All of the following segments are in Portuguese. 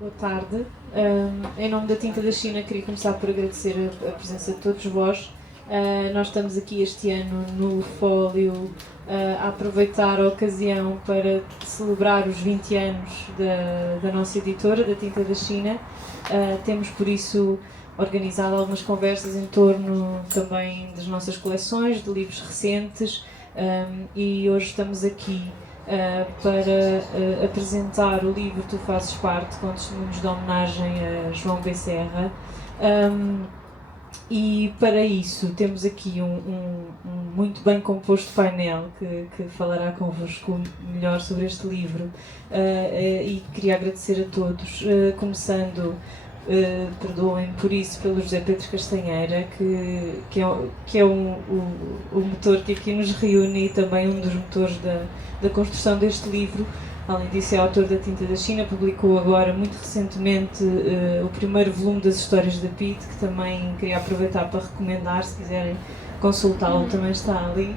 Boa tarde. Em nome da Tinta da China, queria começar por agradecer a presença de todos vós. Nós estamos aqui este ano no Fólio a aproveitar a ocasião para celebrar os 20 anos da nossa editora, da Tinta da China. Temos, por isso, organizado algumas conversas em torno também das nossas coleções, de livros recentes, e hoje estamos aqui para apresentar o livro Tu Fazes Parte, com testemunhos de homenagem a João Becerra. E para isso temos aqui um muito bem composto painel que falará convosco melhor sobre este livro, e queria agradecer a todos, começando, perdoem por isso, pelo José Pedro Castanheira, que é o motor que aqui nos reúne e também um dos motores da construção deste livro. Além disso, é autor da Tinta da China, publicou agora, muito recentemente, o primeiro volume das Histórias da Pete, que também queria aproveitar para recomendar, se quiserem consultá-lo, também está ali.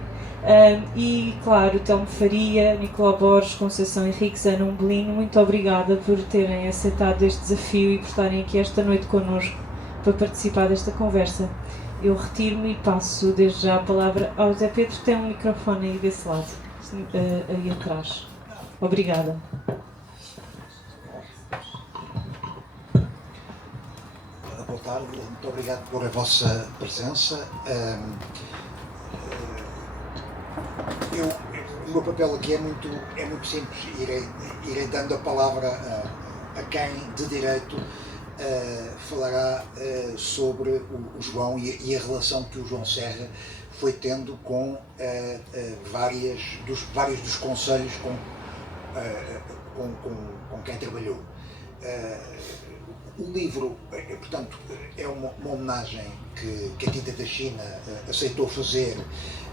E, claro, Telmo Faria, Nicolau Borges, Conceição Henriques, Ana Umbelino, muito obrigada por terem aceitado este desafio e por estarem aqui esta noite connosco para participar desta conversa. Eu retiro-me e passo desde já a palavra ao José Pedro, que tem um microfone aí desse lado, aí atrás. Obrigada. Boa tarde, muito obrigado por a vossa presença. O meu papel aqui é muito simples. Irei dando a palavra a quem de direito falará sobre o João e a relação que o João Serra foi tendo com vários dos conselhos com quem trabalhou. O livro, portanto, é uma homenagem que a Tinta da China aceitou fazer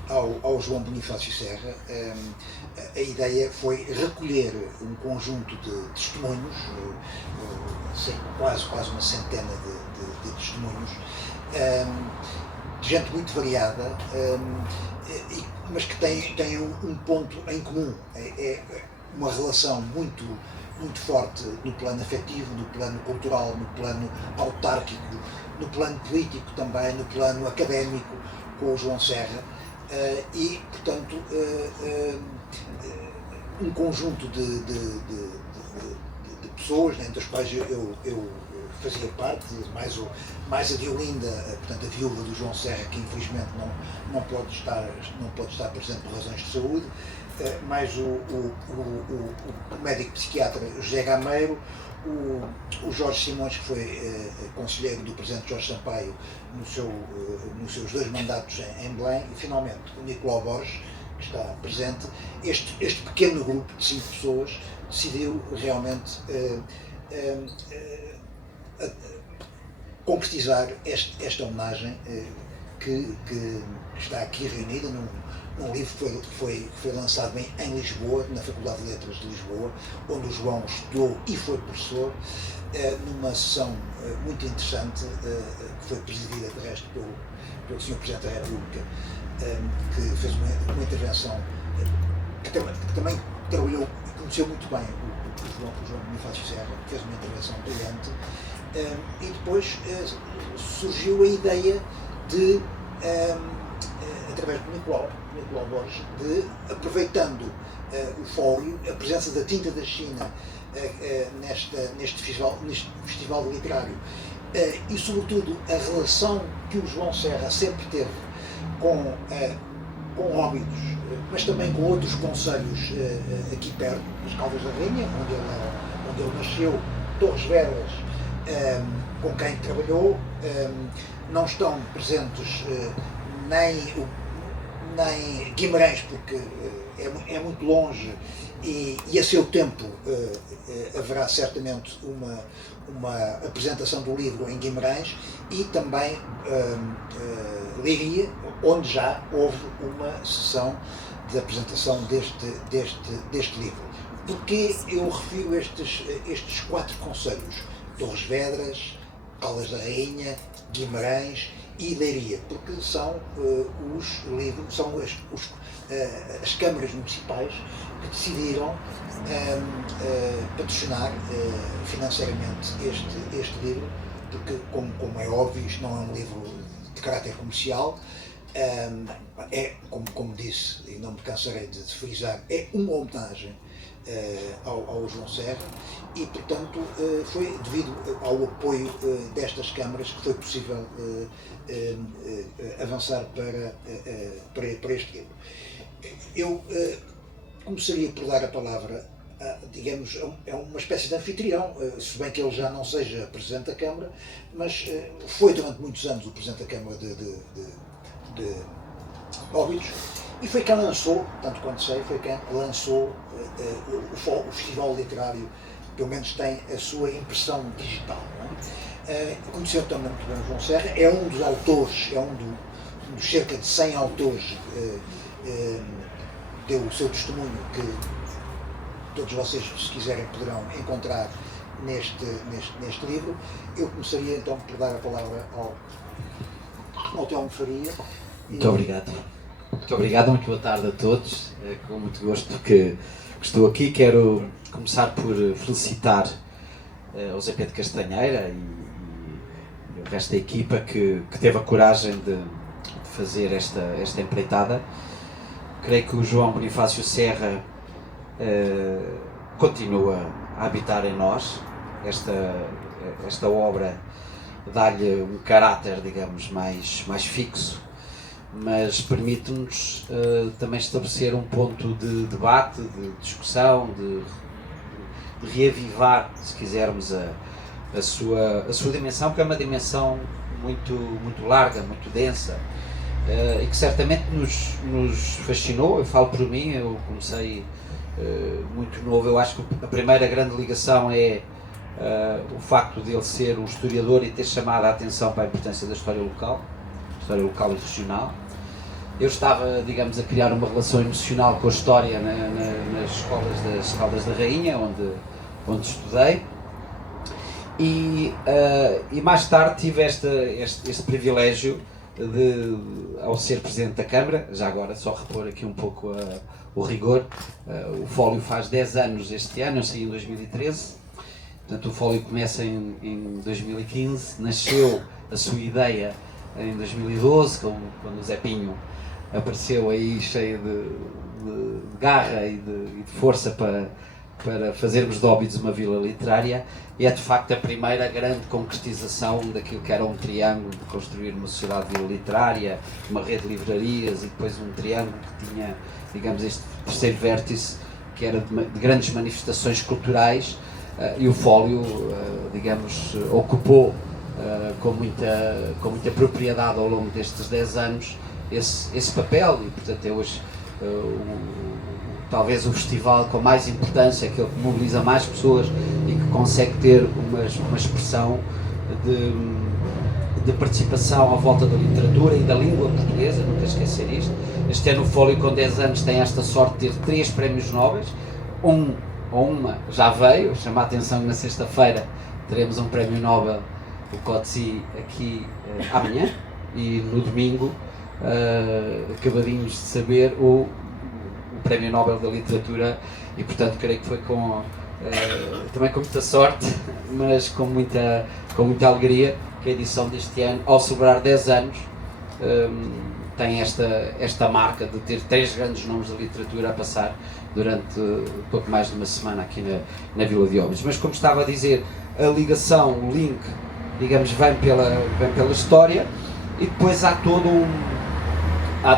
ao João Bonifácio Serra. A ideia foi recolher um conjunto de testemunhos, quase uma centena de testemunhos, de gente muito variada, mas que tem um ponto em comum. É uma relação muito forte no plano afetivo, no plano cultural, no plano autárquico, no plano político também, no plano académico, com o João Serra, e, portanto, um conjunto de pessoas, entre as quais eu fazia parte, mais a Diolinda, portanto, a viúva do João Serra, que infelizmente não pode estar presente por razões de saúde, mais o médico psiquiatra José Gameiro, o Jorge Simões, que foi conselheiro do presidente Jorge Sampaio nos seus 2 mandatos em Belém, e finalmente o Nicolau Borges, que está presente. Este pequeno grupo de 5 pessoas decidiu realmente concretizar esta homenagem que está aqui reunida num livro que foi lançado em Lisboa, na Faculdade de Letras de Lisboa, onde o João estudou e foi professor, numa sessão muito interessante, que foi presidida, de resto, pelo Sr. Presidente da República, que fez uma intervenção que também trabalhou e conheceu muito bem o João Bonifácio Serra, fez uma intervenção brilhante, e depois surgiu a ideia de, através do Nicolau Borges, de, aproveitando o Fólio, a presença da Tinta da China neste festival literário, e sobretudo a relação que o João Serra sempre teve com Óbidos, mas também com outros concelhos aqui perto, as Caldas da Rainha, onde ele nasceu, Torres Vedras, com quem trabalhou. Não estão presentes nem Guimarães, porque é muito longe, e a seu tempo haverá certamente uma apresentação do livro em Guimarães, e também Leiria, onde já houve uma sessão de apresentação deste livro. Porquê eu refiro estes 4 concelhos? Torres Vedras, Caldas da Rainha, Guimarães e Leiria, porque são os livros, são as câmaras municipais que decidiram patrocinar financeiramente este livro, porque, como é óbvio, isto não é um livro de caráter comercial, é, como disse, e não me cansarei de frisar, é uma homenagem ao João Serra e, portanto, foi devido ao apoio destas câmaras que foi possível avançar para este livro. Eu começaria por dar a palavra, digamos, é uma espécie de anfitrião, se bem que ele já não seja Presidente da Câmara, mas foi durante muitos anos o Presidente da Câmara de Óbidos, e foi quem lançou, tanto quanto sei, foi quem lançou o Festival Literário, pelo menos tem a sua impressão digital. Conheceu também muito bem o João Serra, é um dos autores, é um dos cerca de 100 autores deu o seu testemunho, que todos vocês, se quiserem, poderão encontrar neste livro. Eu começaria então por dar a palavra ao Telmo Faria. Muito obrigado. Muito obrigado, muito boa tarde a todos. Com muito gosto que estou aqui. Quero começar por felicitar o Zé Pedro Castanheira e o resto da equipa que teve a coragem de fazer esta empreitada. Creio que o João Bonifácio Serra continua a habitar em nós. Esta obra dá-lhe um caráter, digamos, mais fixo, mas permite-nos também estabelecer um ponto de debate, de discussão, de reavivar, se quisermos, a sua dimensão, que é uma dimensão muito larga, muito densa, e que certamente nos fascinou. Eu falo por mim, eu comecei muito novo. Eu acho que a primeira grande ligação é o facto de ele ser um historiador e ter chamado a atenção para a importância da história local e regional. Eu estava, digamos, a criar uma relação emocional com a história nas escolas das Caldas da Rainha, onde estudei, e mais tarde tive este privilégio de, ao ser Presidente da Câmara, já agora só repor aqui um pouco o rigor, o Fólio faz 10 anos este ano, eu saí em 2013, portanto o Fólio começa em 2015, nasceu a sua ideia em 2012, quando o Zé Pinho apareceu aí cheio de garra e de força para fazermos de Óbidos uma vila literária, e é de facto a primeira grande concretização daquilo que era um triângulo de construir uma sociedade vila literária, uma rede de livrarias e depois um triângulo que tinha, digamos, este terceiro vértice que era de grandes manifestações culturais, e o Fólio, digamos, ocupou com muita propriedade ao longo destes 10 anos esse papel, e portanto é hoje talvez o festival com mais importância, aquele que mobiliza mais pessoas e que consegue ter uma expressão de participação à volta da literatura e da língua portuguesa, nunca esquecer isto. Este ano o Fólio, com 10 anos, tem esta sorte de ter 3 prémios Nobel, uma já veio, chama a atenção que na sexta-feira teremos um prémio Nobel, o Coetzee, aqui amanhã, e no domingo, acabadinhos de saber, o Prémio Nobel da Literatura, e portanto creio que foi também com muita sorte, mas com muita alegria, que a edição deste ano, ao celebrar 10 anos, tem esta marca de ter 3 grandes nomes da literatura a passar durante pouco mais de uma semana aqui na Vila de Óbidos. Mas, como estava a dizer, a ligação, o link, digamos, vem pela história, e depois há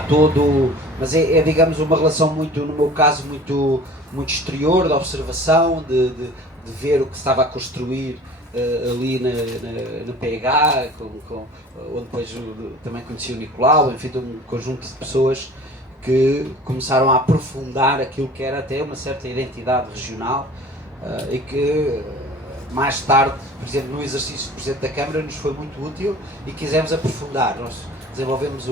todo, mas é digamos uma relação muito, no meu caso, muito exterior, de observação, de ver o que se estava a construir ali na PH, onde depois também conheci o Nicolau, enfim, um conjunto de pessoas que começaram a aprofundar aquilo que era até uma certa identidade regional, e que mais tarde, por exemplo, no exercício de Presidente da Câmara, nos foi muito útil e quisemos aprofundar. Nós desenvolvemos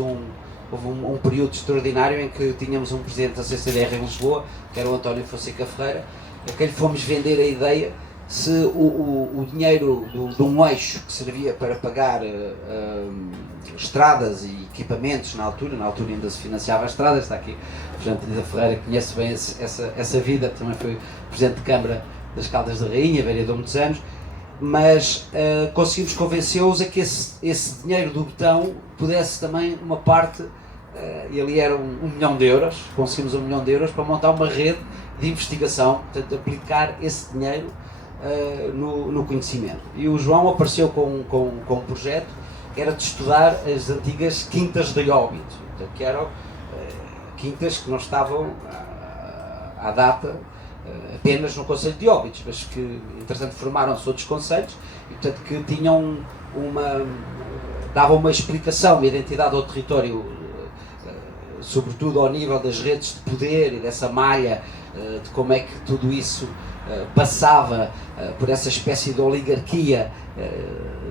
houve um período extraordinário em que tínhamos um presidente da CCDR em Lisboa, que era o António Fonseca Ferreira, a quem lhe fomos vender a ideia se o dinheiro de um eixo que servia para pagar estradas e equipamentos na altura ainda se financiava as estradas, está aqui o Presidente Lida Ferreira, que conhece bem essa vida, também foi Presidente de Câmara das Caldas da Rainha, vereador há muitos anos, mas conseguimos convencê-los a que esse dinheiro do botão pudesse também, uma parte, e ali era 1 milhão de euros, conseguimos 1 milhão de euros para montar uma rede de investigação, portanto aplicar esse dinheiro no conhecimento. E o João apareceu com um projeto que era de estudar as antigas quintas de Óbidos, que eram quintas que não estavam à data apenas no concelho de Óbidos, mas que entretanto formaram-se outros concelhos e portanto que tinham davam uma explicação, uma identidade ao território, sobretudo ao nível das redes de poder e dessa malha, de como é que tudo isso passava por essa espécie de oligarquia,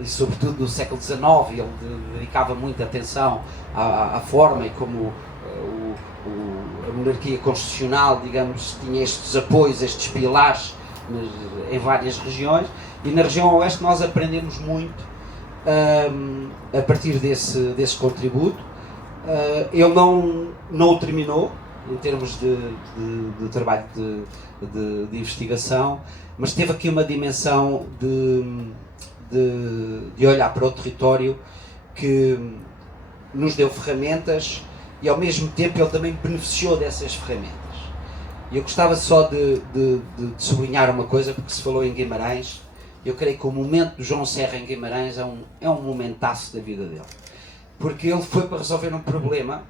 e sobretudo no século XIX, ele dedicava muita atenção à forma e como a monarquia constitucional, digamos, tinha estes apoios, estes pilares em várias regiões, e na região oeste nós aprendemos muito a partir desse contributo. Ele não o terminou em termos de trabalho de investigação, mas teve aqui uma dimensão de olhar para o território que nos deu ferramentas e ao mesmo tempo ele também beneficiou dessas ferramentas. E eu gostava só de sublinhar uma coisa, porque se falou em Guimarães. Eu creio que o momento do João Serra em Guimarães é um momentaço da vida dele, porque ele foi para resolver um problema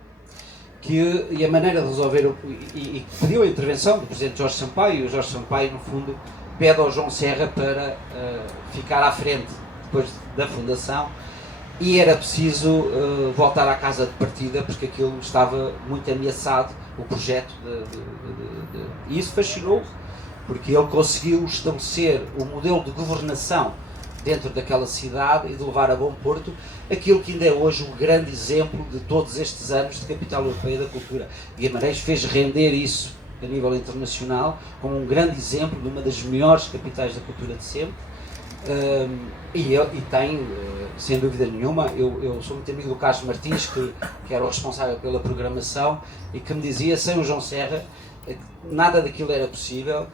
e a maneira de resolver, e pediu a intervenção do Presidente Jorge Sampaio, e o Jorge Sampaio, no fundo, pede ao João Serra para ficar à frente depois da fundação, e era preciso voltar à casa de partida, porque aquilo estava muito ameaçado, o projeto, e isso fascinou, porque ele conseguiu estabelecer o modelo de governação dentro daquela cidade e de levar a bom porto aquilo que ainda é hoje um grande exemplo de todos estes anos de capital europeia da cultura. Guimarães fez render isso a nível internacional como um grande exemplo de uma das melhores capitais da cultura de sempre, e tem, sem dúvida nenhuma, eu sou muito amigo do Carlos Martins, que era o responsável pela programação, e que me dizia, sem o João Serra, nada daquilo era possível.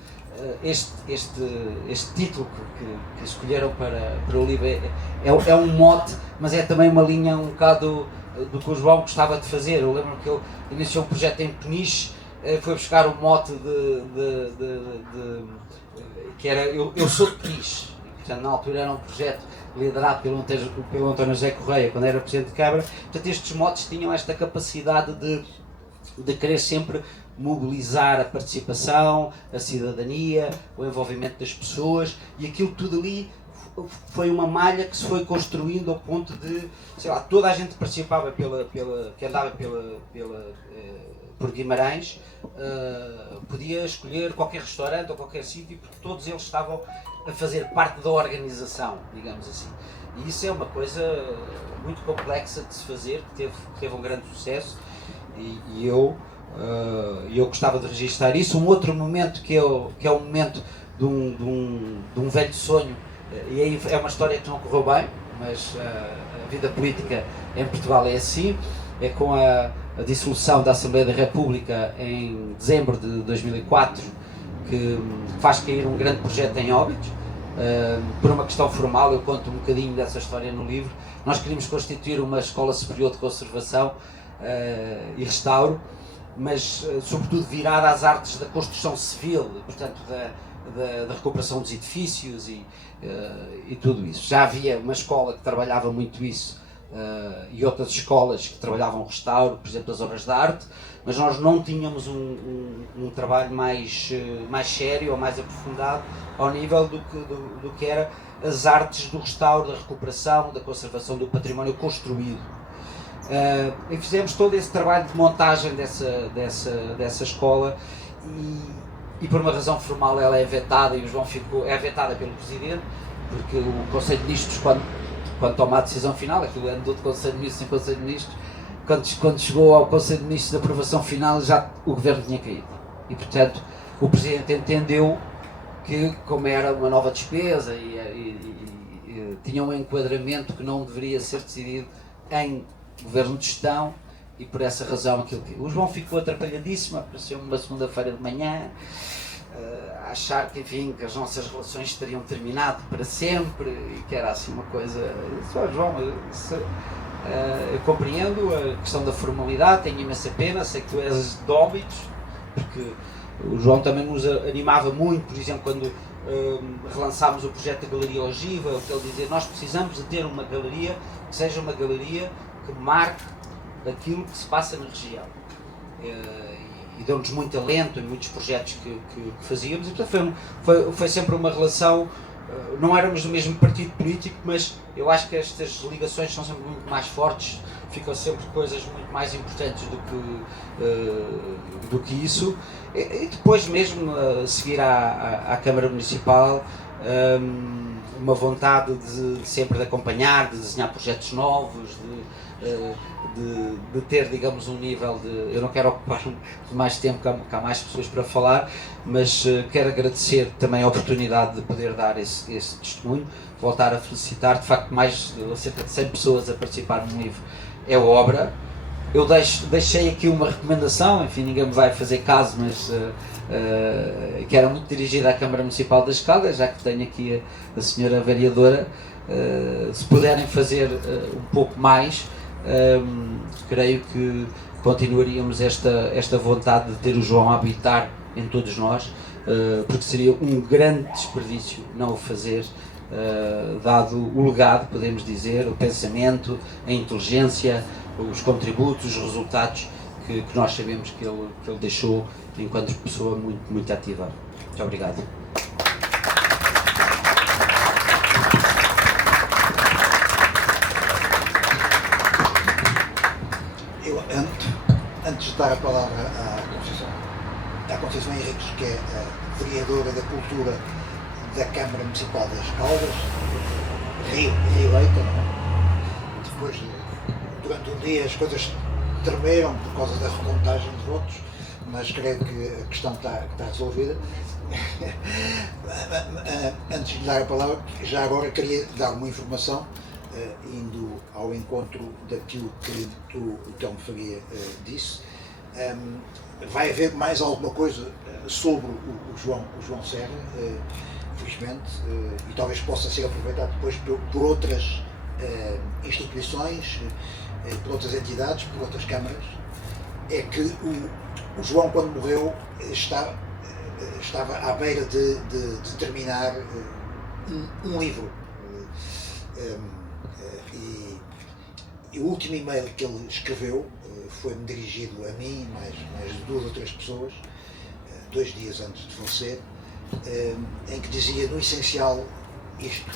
Este título que escolheram para o livro é um mote, mas é também uma linha um bocado do que o João gostava de fazer. Eu lembro que ele iniciou um projeto em Peniche, foi buscar o mote que era Eu Sou de Peniche. Portanto, na altura era um projeto liderado pelo António José Correia, quando era Presidente de Câmara. Portanto, estes motes tinham esta capacidade de querer sempre mobilizar a participação, a cidadania, o envolvimento das pessoas, e aquilo tudo ali foi uma malha que se foi construindo ao ponto de, sei lá, toda a gente participava que andava por Guimarães, podia escolher qualquer restaurante ou qualquer sítio, porque todos eles estavam a fazer parte da organização, digamos assim. E isso é uma coisa muito complexa de se fazer, que teve um grande sucesso, e eu gostava de registrar isso. Um outro momento que é o momento de um velho sonho, e aí é uma história que não correu bem, mas a vida política em Portugal é assim, é com a dissolução da Assembleia da República em dezembro de 2004, que faz cair um grande projeto em Óbidos. Por uma questão formal, eu conto um bocadinho dessa história no livro. Nós queríamos constituir uma escola superior de conservação e restauro, mas sobretudo virada às artes da construção civil, portanto da recuperação dos edifícios e tudo isso. Já havia uma escola que trabalhava muito isso, e outras escolas que trabalhavam restauro, por exemplo as obras de arte, mas nós não tínhamos um trabalho mais sério ou mais aprofundado ao nível do que era as artes do restauro, da recuperação, da conservação do património construído. E fizemos todo esse trabalho de montagem dessa escola, e por uma razão formal ela é vetada, e o João é vetada pelo Presidente, porque o Conselho de Ministros, quando toma a decisão final, aquilo andou de Conselho de Ministros em Conselho de Ministros, quando chegou ao Conselho de Ministros de aprovação final, já o Governo tinha caído. E portanto o Presidente entendeu que, como era uma nova despesa e tinha um enquadramento que não deveria ser decidido em governo de gestão, e por essa razão aquilo que... O João ficou atrapalhadíssimo, apareceu-me uma segunda-feira de manhã, a achar que, enfim, que as nossas relações teriam terminado para sempre e que era assim uma coisa... Só João, eu compreendo a questão da formalidade, tenho imensa pena, sei que tu és de Óbidos, porque o João também nos animava muito, por exemplo, quando relançámos o projeto da Galeria Ogiva, o que ele dizia, nós precisamos de ter uma galeria que seja uma galeria que marque aquilo que se passa na região. E deu-nos muito alento em muitos projetos que fazíamos, e portanto foi sempre uma relação, não éramos do mesmo partido político, mas eu acho que estas ligações são sempre muito mais fortes, ficam sempre coisas muito mais importantes do que isso, e depois mesmo seguir à Câmara Municipal, uma vontade de sempre de acompanhar, de desenhar projetos novos, de ter, digamos, um nível de... Eu não quero ocupar mais tempo, que há mais pessoas para falar, mas quero agradecer também a oportunidade de poder dar esse testemunho, voltar a felicitar, de facto, mais de cerca de 100 pessoas a participar no livro é obra. Eu deixei aqui uma recomendação, enfim, ninguém me vai fazer caso, mas que era muito dirigida à Câmara Municipal das Caldas, já que tenho aqui a senhora vereadora, se puderem fazer um pouco mais, creio que continuaríamos esta vontade de ter o João a habitar em todos nós, porque seria um grande desperdício não o fazer, dado o legado, podemos dizer, o pensamento, a inteligência, os contributos, os resultados que nós sabemos que ele deixou enquanto pessoa muito, muito ativa. Muito obrigado. Eu, antes de dar a palavra à Conceição Henriques, que é a vereadora da Cultura da Câmara Municipal das Caldas, reeleita, não é? Depois, durante um dia, as coisas tremeram por causa da recontagem de votos, mas creio que a questão está resolvida. Antes de dar a palavra, já agora queria dar uma informação, indo ao encontro daquilo que o Telmo Faria disse. Vai haver mais alguma coisa sobre o João Serra, felizmente, e talvez possa ser aproveitado depois por outras instituições, por outras entidades, por outras câmaras. É que o João, quando morreu, estava à beira de terminar um livro. E o último e-mail que ele escreveu foi-me dirigido a mim, mais duas ou três pessoas, 2 dias antes de falecer, em que dizia, no essencial, isto.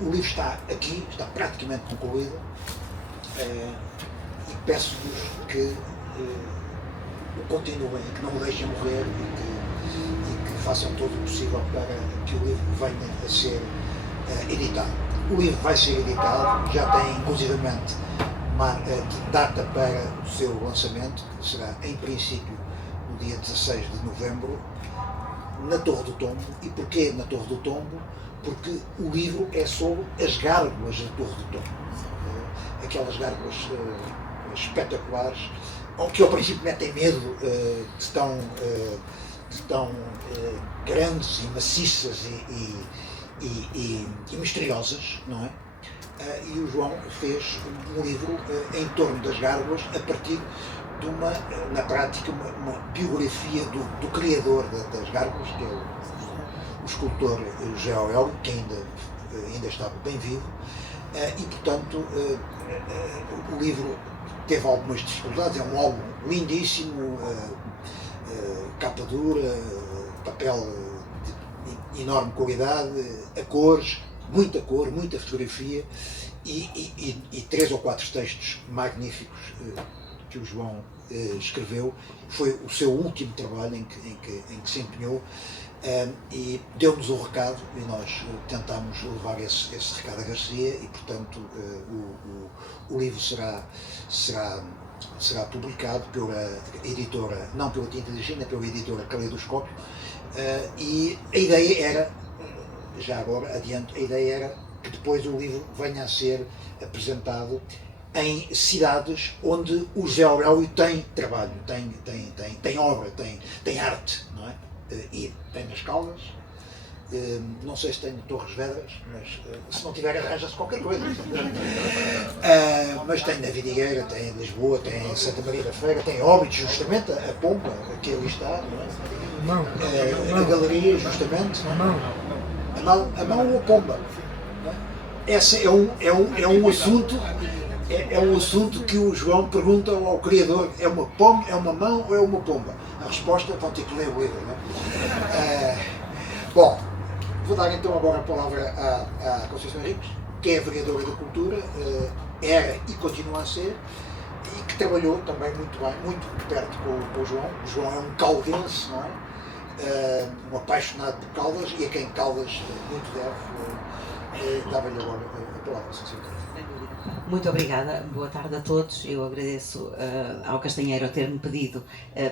O livro está aqui, está praticamente concluído, e peço-vos que o continuem, que não o deixem morrer e que façam todo o possível para que o livro venha a ser editado. O livro vai ser editado, já tem inclusivamente uma data para o seu lançamento, que será em princípio no dia 16 de novembro, na Torre do Tombo. E porquê na Torre do Tombo? Porque o livro é sobre as gárgulas da Torre do Tombo. Aquelas gárgulas espetaculares, que ao princípio metem medo de tão grandes e maciças e misteriosas, não é? E o João fez um livro em torno das gárgulas, a partir de na prática, uma biografia do criador das gárgulas, que é o escultor Geoel, que ainda está bem vivo, e portanto o livro teve algumas dificuldades. É um álbum lindíssimo, capa dura, papel de enorme qualidade, a cores, muita cor, muita fotografia e 3 ou 4 textos magníficos que o João escreveu. Foi o seu último trabalho em que se empenhou, e deu-nos o recado, e nós tentámos levar esse recado a Garcia, e portanto o livro será publicado pela editora, não pela Tinta de China, pela editora Caleidoscópio, E a ideia era, já agora adianto, a ideia era que depois o livro venha a ser apresentado em cidades onde o José Aurélio tem trabalho, tem obra, tem arte, não é? E tem nas Caldas, não sei se tem em Torres Vedras, mas se não tiver arranja-se qualquer coisa. Mas tem na Vidigueira, tem em Lisboa, tem em Santa Maria da Feira, tem em Óbidos, justamente, a pompa que ali está, não é? A galeria, justamente, a mão ou a pomba. Esse é um assunto. É um assunto que o João pergunta ao criador: é uma pomba, é uma mão ou é uma pomba? A resposta vão ter que ler o livro, não é? Bom, vou dar então agora a palavra à Conceição Henriques, que é a vereadora da Cultura, era e continua a ser, e que trabalhou também muito bem, muito perto com o João. O João é um caldense, não é? Um apaixonado por Caldas, e a quem Caldas muito deve. Dava-lhe agora a palavra, Conceição Henriques. Muito obrigada, boa tarde a todos. Eu agradeço ao Castanheiro ter-me pedido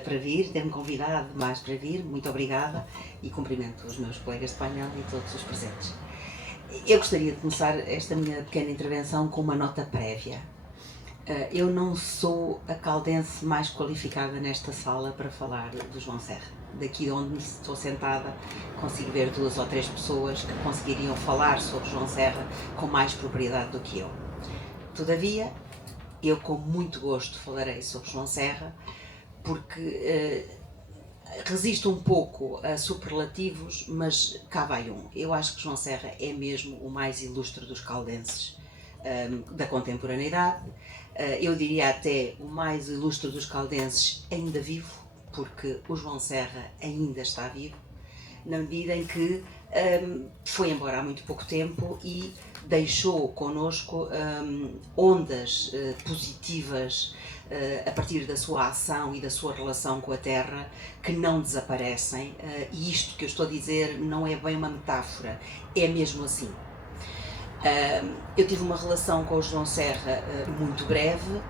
para vir, ter-me convidado mais para vir. Muito obrigada e cumprimento os meus colegas de painel e todos os presentes. Eu gostaria de começar esta minha pequena intervenção com uma nota prévia. Eu não sou a caldense mais qualificada nesta sala para falar do João Serra. Daqui onde estou sentada consigo ver 2 ou 3 pessoas que conseguiriam falar sobre João Serra com mais propriedade do que eu. Todavia, eu com muito gosto falarei sobre João Serra, porque resisto um pouco a superlativos, mas cá vai um. Eu acho que João Serra é mesmo o mais ilustre dos caldenses da contemporaneidade. Eu diria até o mais ilustre dos caldenses ainda vivo, porque o João Serra ainda está vivo, na medida em que foi embora há muito pouco tempo e deixou connosco ondas positivas a partir da sua ação e da sua relação com a terra, que não desaparecem, e isto que eu estou a dizer não é bem uma metáfora, é mesmo assim. Eu tive uma relação com o João Serra muito breve.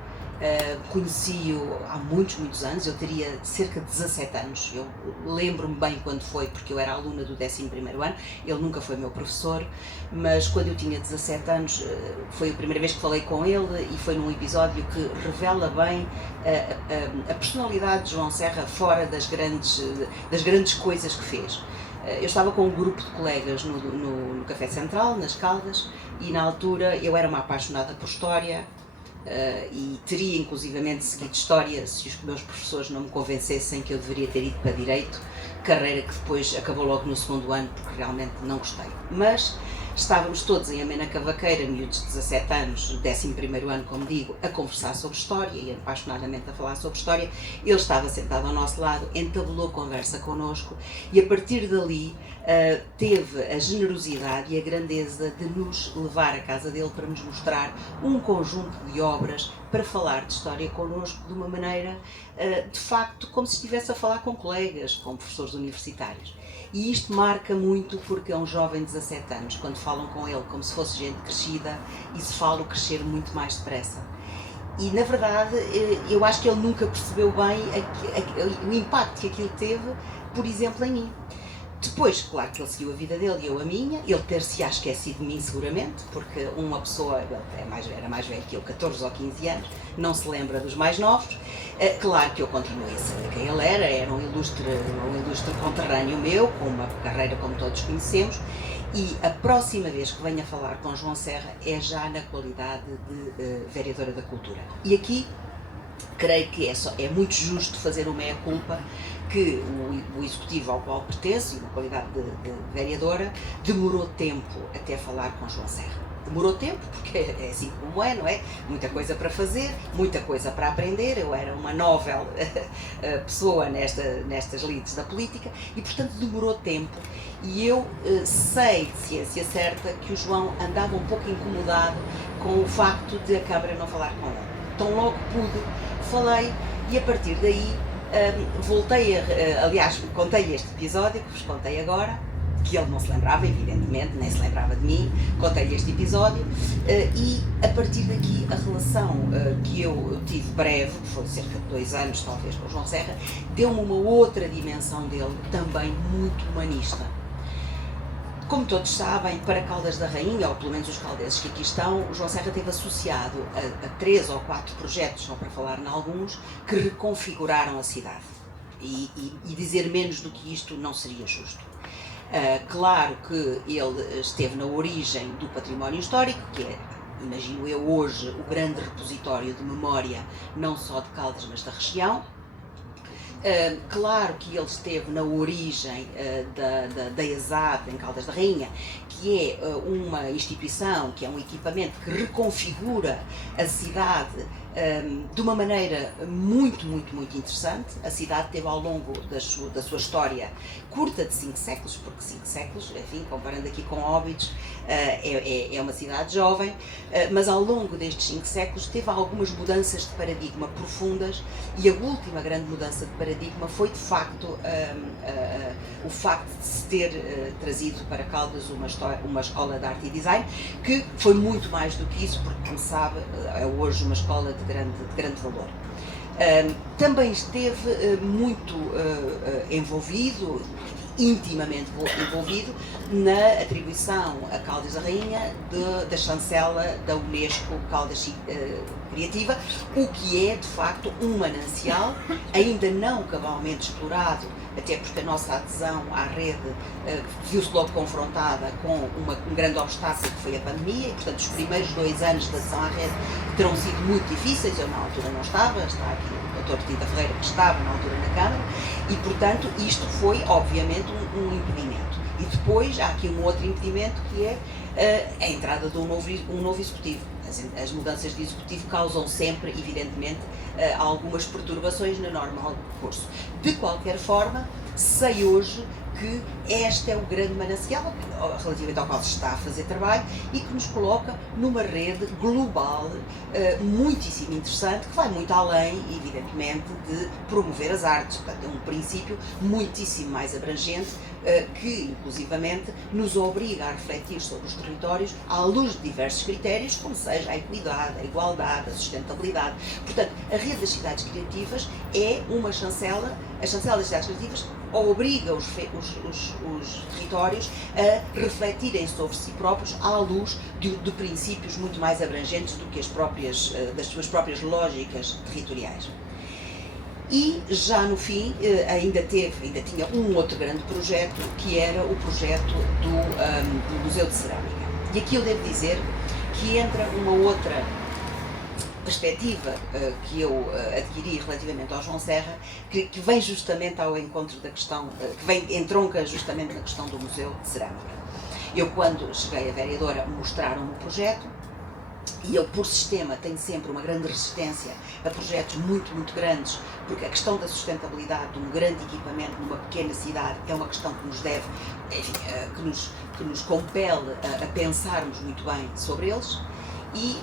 Conheci-o há muitos anos, eu teria cerca de 17 anos, eu lembro-me bem quando foi, porque eu era aluna do 11º ano, ele nunca foi meu professor, mas quando eu tinha 17 anos foi a primeira vez que falei com ele, e foi num episódio que revela bem a personalidade de João Serra fora das grandes coisas que fez. Eu estava com um grupo de colegas no Café Central, nas Caldas, e na altura eu era uma apaixonada por História, e teria inclusivamente seguido História se os meus professores não me convencessem que eu deveria ter ido para Direito, carreira que depois acabou logo no 2º ano, porque realmente não gostei. Mas estávamos todos em amena cavaqueira, miúdos de 17 anos, 11º ano, como digo, a conversar sobre História e apaixonadamente a falar sobre História. Ele estava sentado ao nosso lado, entablou conversa connosco e a partir dali teve a generosidade e a grandeza de nos levar à casa dele para nos mostrar um conjunto de obras para falar de História connosco de uma maneira, de facto, como se estivesse a falar com colegas, com professores universitários. E isto marca muito porque é um jovem de 17 anos, quando falam com ele como se fosse gente crescida, e se fala o crescer muito mais depressa. E, na verdade, eu acho que ele nunca percebeu bem o impacto que aquilo teve, por exemplo, em mim. Depois, claro que ele seguiu a vida dele e eu a minha, ele ter-se-á esquecido de mim seguramente, porque uma pessoa, ele era mais velho que eu, 14 ou 15 anos, não se lembra dos mais novos. Claro que eu continuei a saber quem ele era um ilustre conterrâneo meu, com uma carreira como todos conhecemos, e a próxima vez que venho a falar com João Serra é já na qualidade de vereadora da Cultura. E aqui creio que é muito justo fazer uma meia-culpa que o executivo ao qual pertenço, e na qualidade de vereadora, demorou tempo até falar com João Serra. Demorou tempo, porque é assim como é, não é? Muita coisa para fazer, muita coisa para aprender. Eu era uma novel pessoa nestas lides da política e, portanto, demorou tempo. E eu sei de ciência certa que o João andava um pouco incomodado com o facto de a Câmara não falar com ele. Então, logo pude, falei, e a partir daí voltei aliás, contei este episódio que vos contei agora, que ele não se lembrava, evidentemente, nem se lembrava de mim. Contei-lhe este episódio e, a partir daqui, a relação que eu tive breve, que foi cerca de 2 anos, talvez, com o João Serra, deu-me uma outra dimensão dele, também muito humanista. Como todos sabem, para Caldas da Rainha, ou pelo menos os caldenses que aqui estão, o João Serra esteve associado a 3 ou 4 projetos, só para falar em alguns, que reconfiguraram a cidade. E dizer menos do que isto não seria justo. Claro que ele esteve na origem do património histórico, que é, imagino eu, hoje o grande repositório de memória, não só de Caldas, mas da região. Claro que ele esteve na origem da ESAD em Caldas da Rainha, que é uma instituição, que é um equipamento que reconfigura a cidade de uma maneira muito, muito, muito interessante. A cidade teve ao longo da sua história curta de 5 séculos, porque 5 séculos, enfim, comparando aqui com Óbidos, é uma cidade jovem, mas ao longo destes 5 séculos teve algumas mudanças de paradigma profundas, e a última grande mudança de paradigma foi, de facto, o facto de se ter trazido para Caldas uma escola de arte e design, que foi muito mais do que isso, porque, como sabe, é hoje uma escola de grande valor. Também esteve muito envolvido, intimamente envolvido, na atribuição a Caldas da Rainha da chancela da Unesco Caldas Criativa, o que é, de facto, um manancial ainda não cabalmente explorado, até porque a nossa adesão à rede viu-se logo confrontada com um grande obstáculo, que foi a pandemia, e, portanto, os primeiros 2 anos de adesão à rede terão sido muito difíceis. Eu, na altura, não estava, está aqui o Dr. Tinta Ferreira, que estava, na altura, na Câmara, e, portanto, isto foi, obviamente, um impedimento. E depois há aqui um outro impedimento, que é a entrada de um novo executivo. As mudanças de executivo causam sempre, evidentemente, algumas perturbações no normal curso. De qualquer forma, sei hoje que este é o grande manancial relativamente ao qual se está a fazer trabalho e que nos coloca numa rede global muitíssimo interessante, que vai muito além, evidentemente, de promover as artes. Portanto, é um princípio muitíssimo mais abrangente, que, inclusivamente, nos obriga a refletir sobre os territórios à luz de diversos critérios, como seja a equidade, a igualdade, a sustentabilidade. Portanto, a rede das cidades criativas é uma chancela, a chancela das cidades criativas obriga os territórios a refletirem sobre si próprios à luz de princípios muito mais abrangentes do que das suas próprias lógicas territoriais. E já no fim ainda tinha um outro grande projeto, que era o projeto do Museu de Cerâmica. E aqui eu devo dizer que entra uma outra perspectiva que eu adquiri relativamente ao João Serra, que vem justamente ao encontro da questão, que entronca justamente na questão do Museu de Cerâmica. Eu, quando cheguei a vereadora, mostraram-me o projeto, e eu, por sistema, tenho sempre uma grande resistência a projetos muito, muito grandes, porque a questão da sustentabilidade de um grande equipamento numa pequena cidade é uma questão que nos deve, enfim, que nos compele a pensarmos muito bem sobre eles. E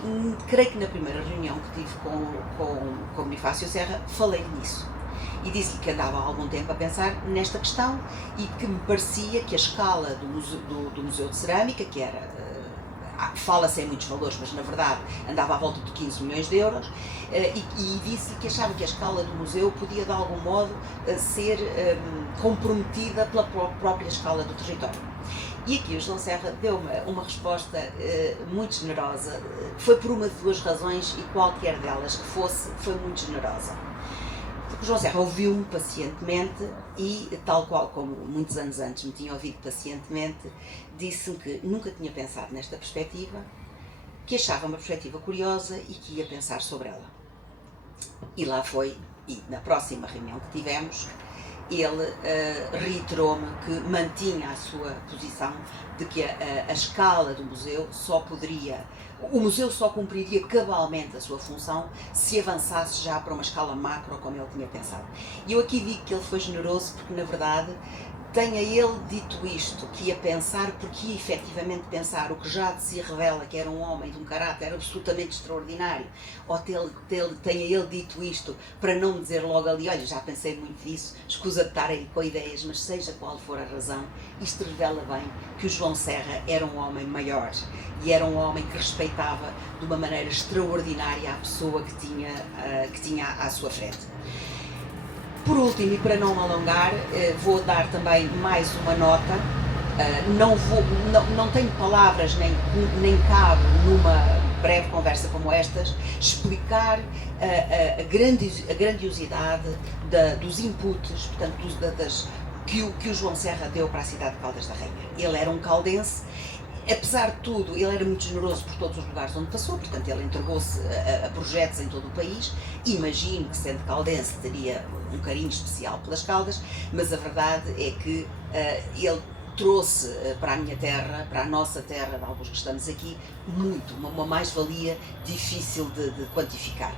creio que na primeira reunião que tive com o Bonifácio Serra, falei nisso. E disse-lhe que andava há algum tempo a pensar nesta questão e que me parecia que a escala do Museu de Cerâmica, que era, fala-se em muitos valores, mas na verdade andava à volta de 15 milhões de euros, e disse-lhe que achava que a escala do museu podia de algum modo ser comprometida pela própria escala do território. E aqui o João Serra deu uma resposta muito generosa, foi por uma de 2 razões, e qualquer delas que fosse, foi muito generosa. Porque o João Serra ouviu-me pacientemente e, tal qual como muitos anos antes me tinha ouvido pacientemente, disse-me que nunca tinha pensado nesta perspectiva, que achava uma perspectiva curiosa e que ia pensar sobre ela. E lá foi, e na próxima reunião que tivemos, ele reiterou-me que mantinha a sua posição de que a escala do museu o museu só cumpriria cabalmente a sua função se avançasse já para uma escala macro, como ele tinha pensado. E eu aqui digo que ele foi generoso porque, na verdade, tenha ele dito isto, que ia pensar, porque ia efetivamente pensar o que já de si revela que era um homem de um caráter absolutamente extraordinário, ou tenha ele dito isto para não me dizer logo ali, olha, já pensei muito nisso, escusa de estar aí com ideias, mas seja qual for a razão, isto revela bem que o João Serra era um homem maior e era um homem que respeitava de uma maneira extraordinária a pessoa que tinha à sua frente. Por último, e para não me alongar, vou dar também mais uma nota. Não tenho palavras, nem cabe numa breve conversa como estas, explicar a grandiosidade dos inputs, portanto, que o João Serra deu para a cidade de Caldas da Rainha. Ele era um caldense. Apesar de tudo, ele era muito generoso por todos os lugares onde passou, portanto ele entregou-se a projetos em todo o país. Imagino que, sendo caldense, teria um carinho especial pelas Caldas, mas a verdade é que ele trouxe para a minha terra, para a nossa terra, de alguns que estamos aqui, uma mais-valia difícil de quantificar.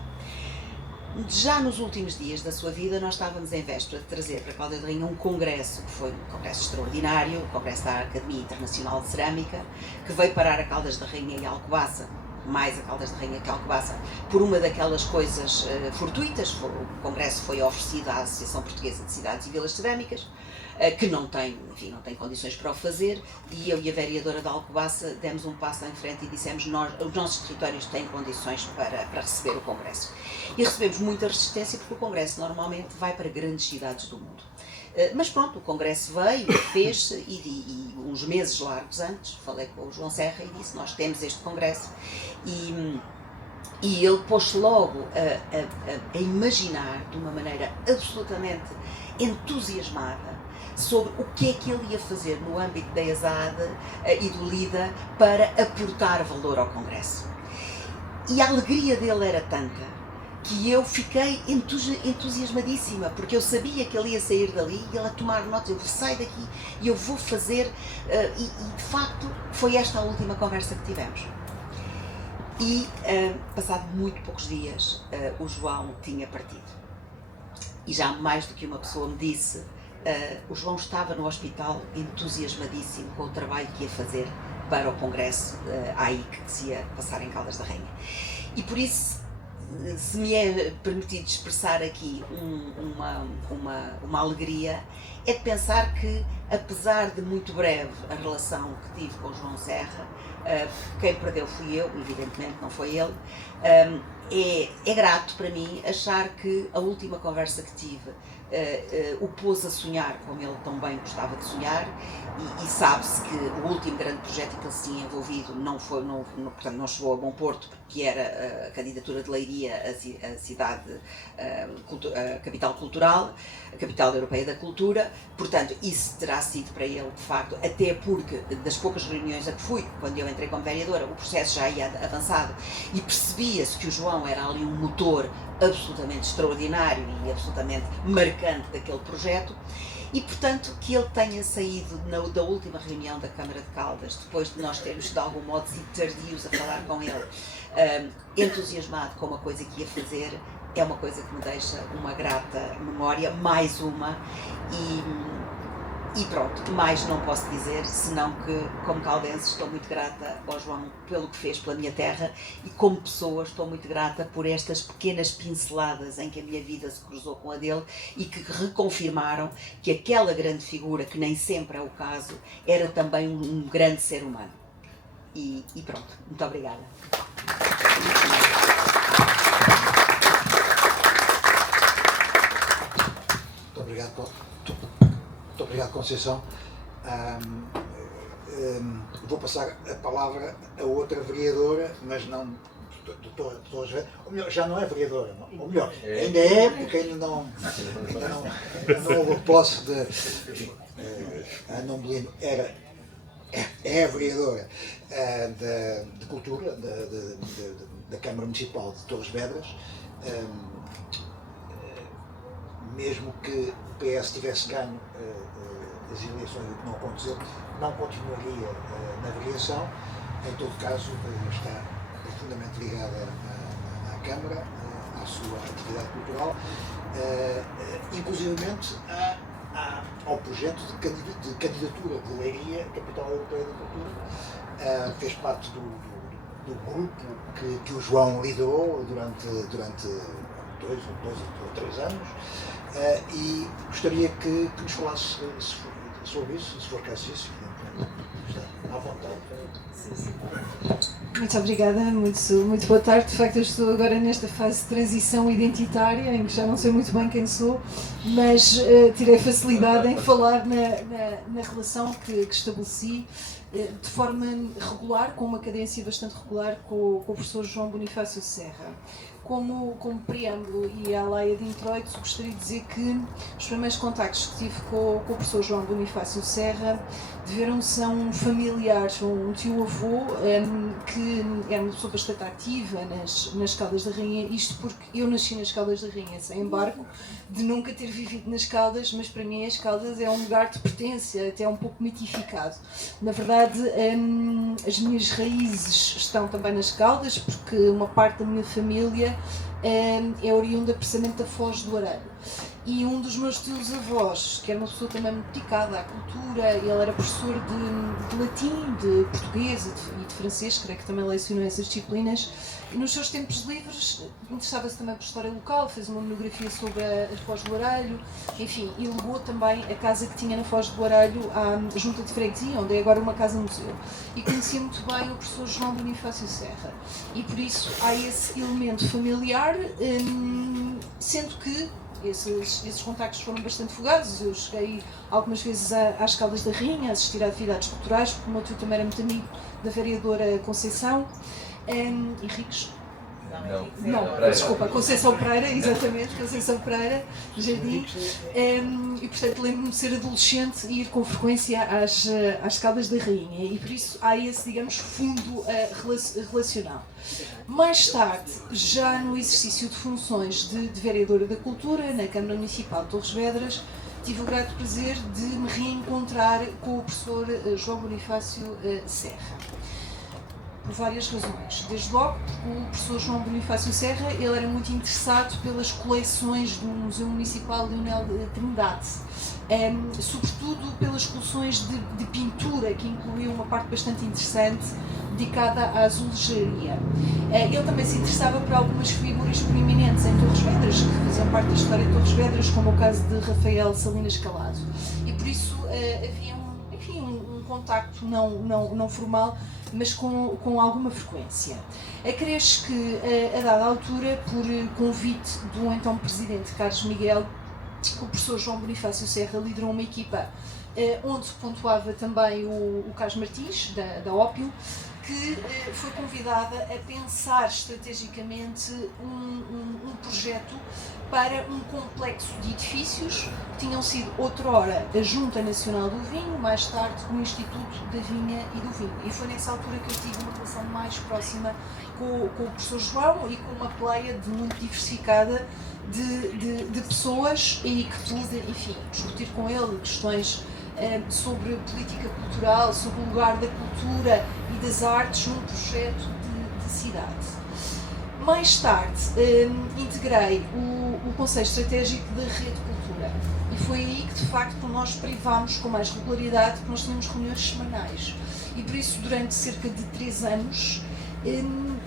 Já nos últimos dias da sua vida, nós estávamos em véspera de trazer para Caldas da Rainha um congresso, que foi um congresso extraordinário, o congresso da Academia Internacional de Cerâmica, que veio parar a Caldas da Rainha e Alcobaça, mais a Caldas da Rainha que a Alcobaça, por uma daquelas coisas fortuitas. O congresso foi oferecido à Associação Portuguesa de Cidades e Vilas Cerâmicas, que não tem condições para o fazer, e eu e a vereadora de Alcobaça demos um passo em frente e dissemos: os nossos territórios têm condições para receber o congresso. E recebemos muita resistência, porque o congresso normalmente vai para grandes cidades do mundo. Mas pronto, o congresso veio, fez-se, e uns meses largos antes falei com o João Serra e disse: nós temos este congresso. E ele pôs-se logo a imaginar de uma maneira absolutamente entusiasmada sobre o que é que ele ia fazer no âmbito da ESAD e do LIDA para aportar valor ao congresso. E a alegria dele era tanta que eu fiquei entusiasmadíssima, porque eu sabia que ele ia sair dali e ele a tomar notas: eu saio daqui e eu vou fazer, e de facto foi esta a última conversa que tivemos. E passado muito poucos dias o João tinha partido, e já mais do que uma pessoa me disse, o João estava no hospital entusiasmadíssimo com o trabalho que ia fazer para o congresso AIC que se ia passar em Caldas da Rainha. E por isso, se me é permitido expressar aqui uma alegria, é de pensar que, apesar de muito breve a relação que tive com o João Serra, quem perdeu fui eu, evidentemente não foi ele, é grato para mim achar que a última conversa que tive o pôs a sonhar como ele tão bem gostava de sonhar, e sabe-se que o último grande projeto em que ele se tinha envolvido portanto, não chegou a bom porto, porque era a candidatura de Leiria a cidade, a capital cultural, a capital europeia da cultura. Portanto, isso terá sido para ele, de facto, até porque das poucas reuniões a que fui, quando eu entrei como vereadora, o processo já ia avançado e percebia-se que o João era ali um motor absolutamente extraordinário e absolutamente marcante daquele projeto. E, portanto, que ele tenha saído da última reunião da Câmara de Caldas, depois de nós termos de algum modo sido tardios a falar com ele, entusiasmado com uma coisa que ia fazer, é uma coisa que me deixa uma grata memória, mais uma, e pronto, mais não posso dizer, senão que, como caldense, estou muito grata ao João pelo que fez pela minha terra, e como pessoa estou muito grata por estas pequenas pinceladas em que a minha vida se cruzou com a dele e que reconfirmaram que aquela grande figura, que nem sempre é o caso, era também um grande ser humano. E pronto, muito obrigada. Muito obrigado, Conceição. Vou passar a palavra a outra vereadora, mas não ou melhor, já não é vereadora, não. Ou melhor, ainda é, porque ainda não houve posse de a Ana Belino é a vereadora de Cultura da Câmara Municipal de Torres Vedras. Mesmo que o PS tivesse ganho as eleições, o que não aconteceu, não continuaria na vereação. Em todo caso, está profundamente ligada à Câmara, à sua atividade cultural. Inclusivamente, há ao projeto de candidatura de Leiria, Capital Europeia da Cultura. Fez parte do grupo que o João liderou durante 2 ou 3 anos, e gostaria que nos falasse sobre isso, se for caso isso, está à vontade. Muito obrigada, muito boa tarde. De facto, eu estou agora nesta fase de transição identitária, em que já não sei muito bem quem sou, mas terei facilidade em falar na relação que estabeleci de forma regular, com uma cadência bastante regular, com o professor João Bonifácio Serra. Como preâmbulo e à leia de introito, gostaria de dizer que os primeiros contactos que tive com o professor João Bonifácio Serra deveram-se familiares, um tio-avô que era uma pessoa bastante ativa nas Caldas da Rainha, isto porque eu nasci nas Caldas da Rainha, sem embargo de nunca ter vivido nas Caldas, mas para mim as Caldas é um lugar de pertença, até um pouco mitificado. Na verdade, as minhas raízes estão também nas Caldas, porque uma parte da minha família é oriunda precisamente da Foz do Arelho. E um dos meus tios-avós, que era uma pessoa também muito dedicada à cultura, ele era professor de latim, de português e de francês, creio que também lecionou essas disciplinas, e nos seus tempos livres interessava-se também por história local, fez uma monografia sobre a Foz do Arelho, enfim, e legou também a casa que tinha na Foz do Arelho à Junta de Freguesia, onde é agora uma casa-museu. E conhecia muito bem o professor João Bonifácio Serra. E por isso há esse elemento familiar, sendo que esses contactos foram bastante fugazes. Eu cheguei algumas vezes às Caldas da Rainha, a assistir a atividades culturais, porque o meu tio também era muito amigo da vereadora Conceição Henriques. Não, desculpa, Conceição Pereira, exatamente, Conceição Pereira, Jardim, e portanto lembro-me de ser adolescente e ir com frequência às Caldas da Rainha, e por isso há esse, digamos, fundo relacional. Mais tarde, já no exercício de funções de vereadora da Cultura, na Câmara Municipal de Torres Vedras, tive o grato prazer de me reencontrar com o professor João Bonifácio Serra. Por várias razões. Desde logo, porque o professor João Bonifácio Serra ele era muito interessado pelas coleções do Museu Municipal Leonel Trindade, sobretudo pelas coleções de pintura, que incluía uma parte bastante interessante dedicada à azulejaria. Ele também se interessava por algumas figuras proeminentes em Torres Vedras, que faziam parte da história de Torres Vedras, como o caso de Rafael Salinas Calado. E por isso havia um contacto não formal, mas com alguma frequência. Acresce que, a dada altura, por convite do então Presidente Carlos Miguel, o professor João Bonifácio Serra liderou uma equipa onde pontuava também o Carlos Martins, da Ópio, que foi convidada a pensar estrategicamente um projeto para um complexo de edifícios que tinham sido outrora a Junta Nacional do Vinho, mais tarde o Instituto da Vinha e do Vinho. E foi nessa altura que eu tive uma relação mais próxima com o professor João e com uma pleia muito diversificada de pessoas, e que pude, enfim, discutir com ele questões sobre política cultural, sobre o lugar da cultura e das artes num projeto de cidade. Mais tarde, integrei o Conselho Estratégico da Rede Cultura, e foi aí que, de facto, nós privámos com mais regularidade, porque nós tínhamos reuniões semanais, e por isso, durante cerca de 3 anos,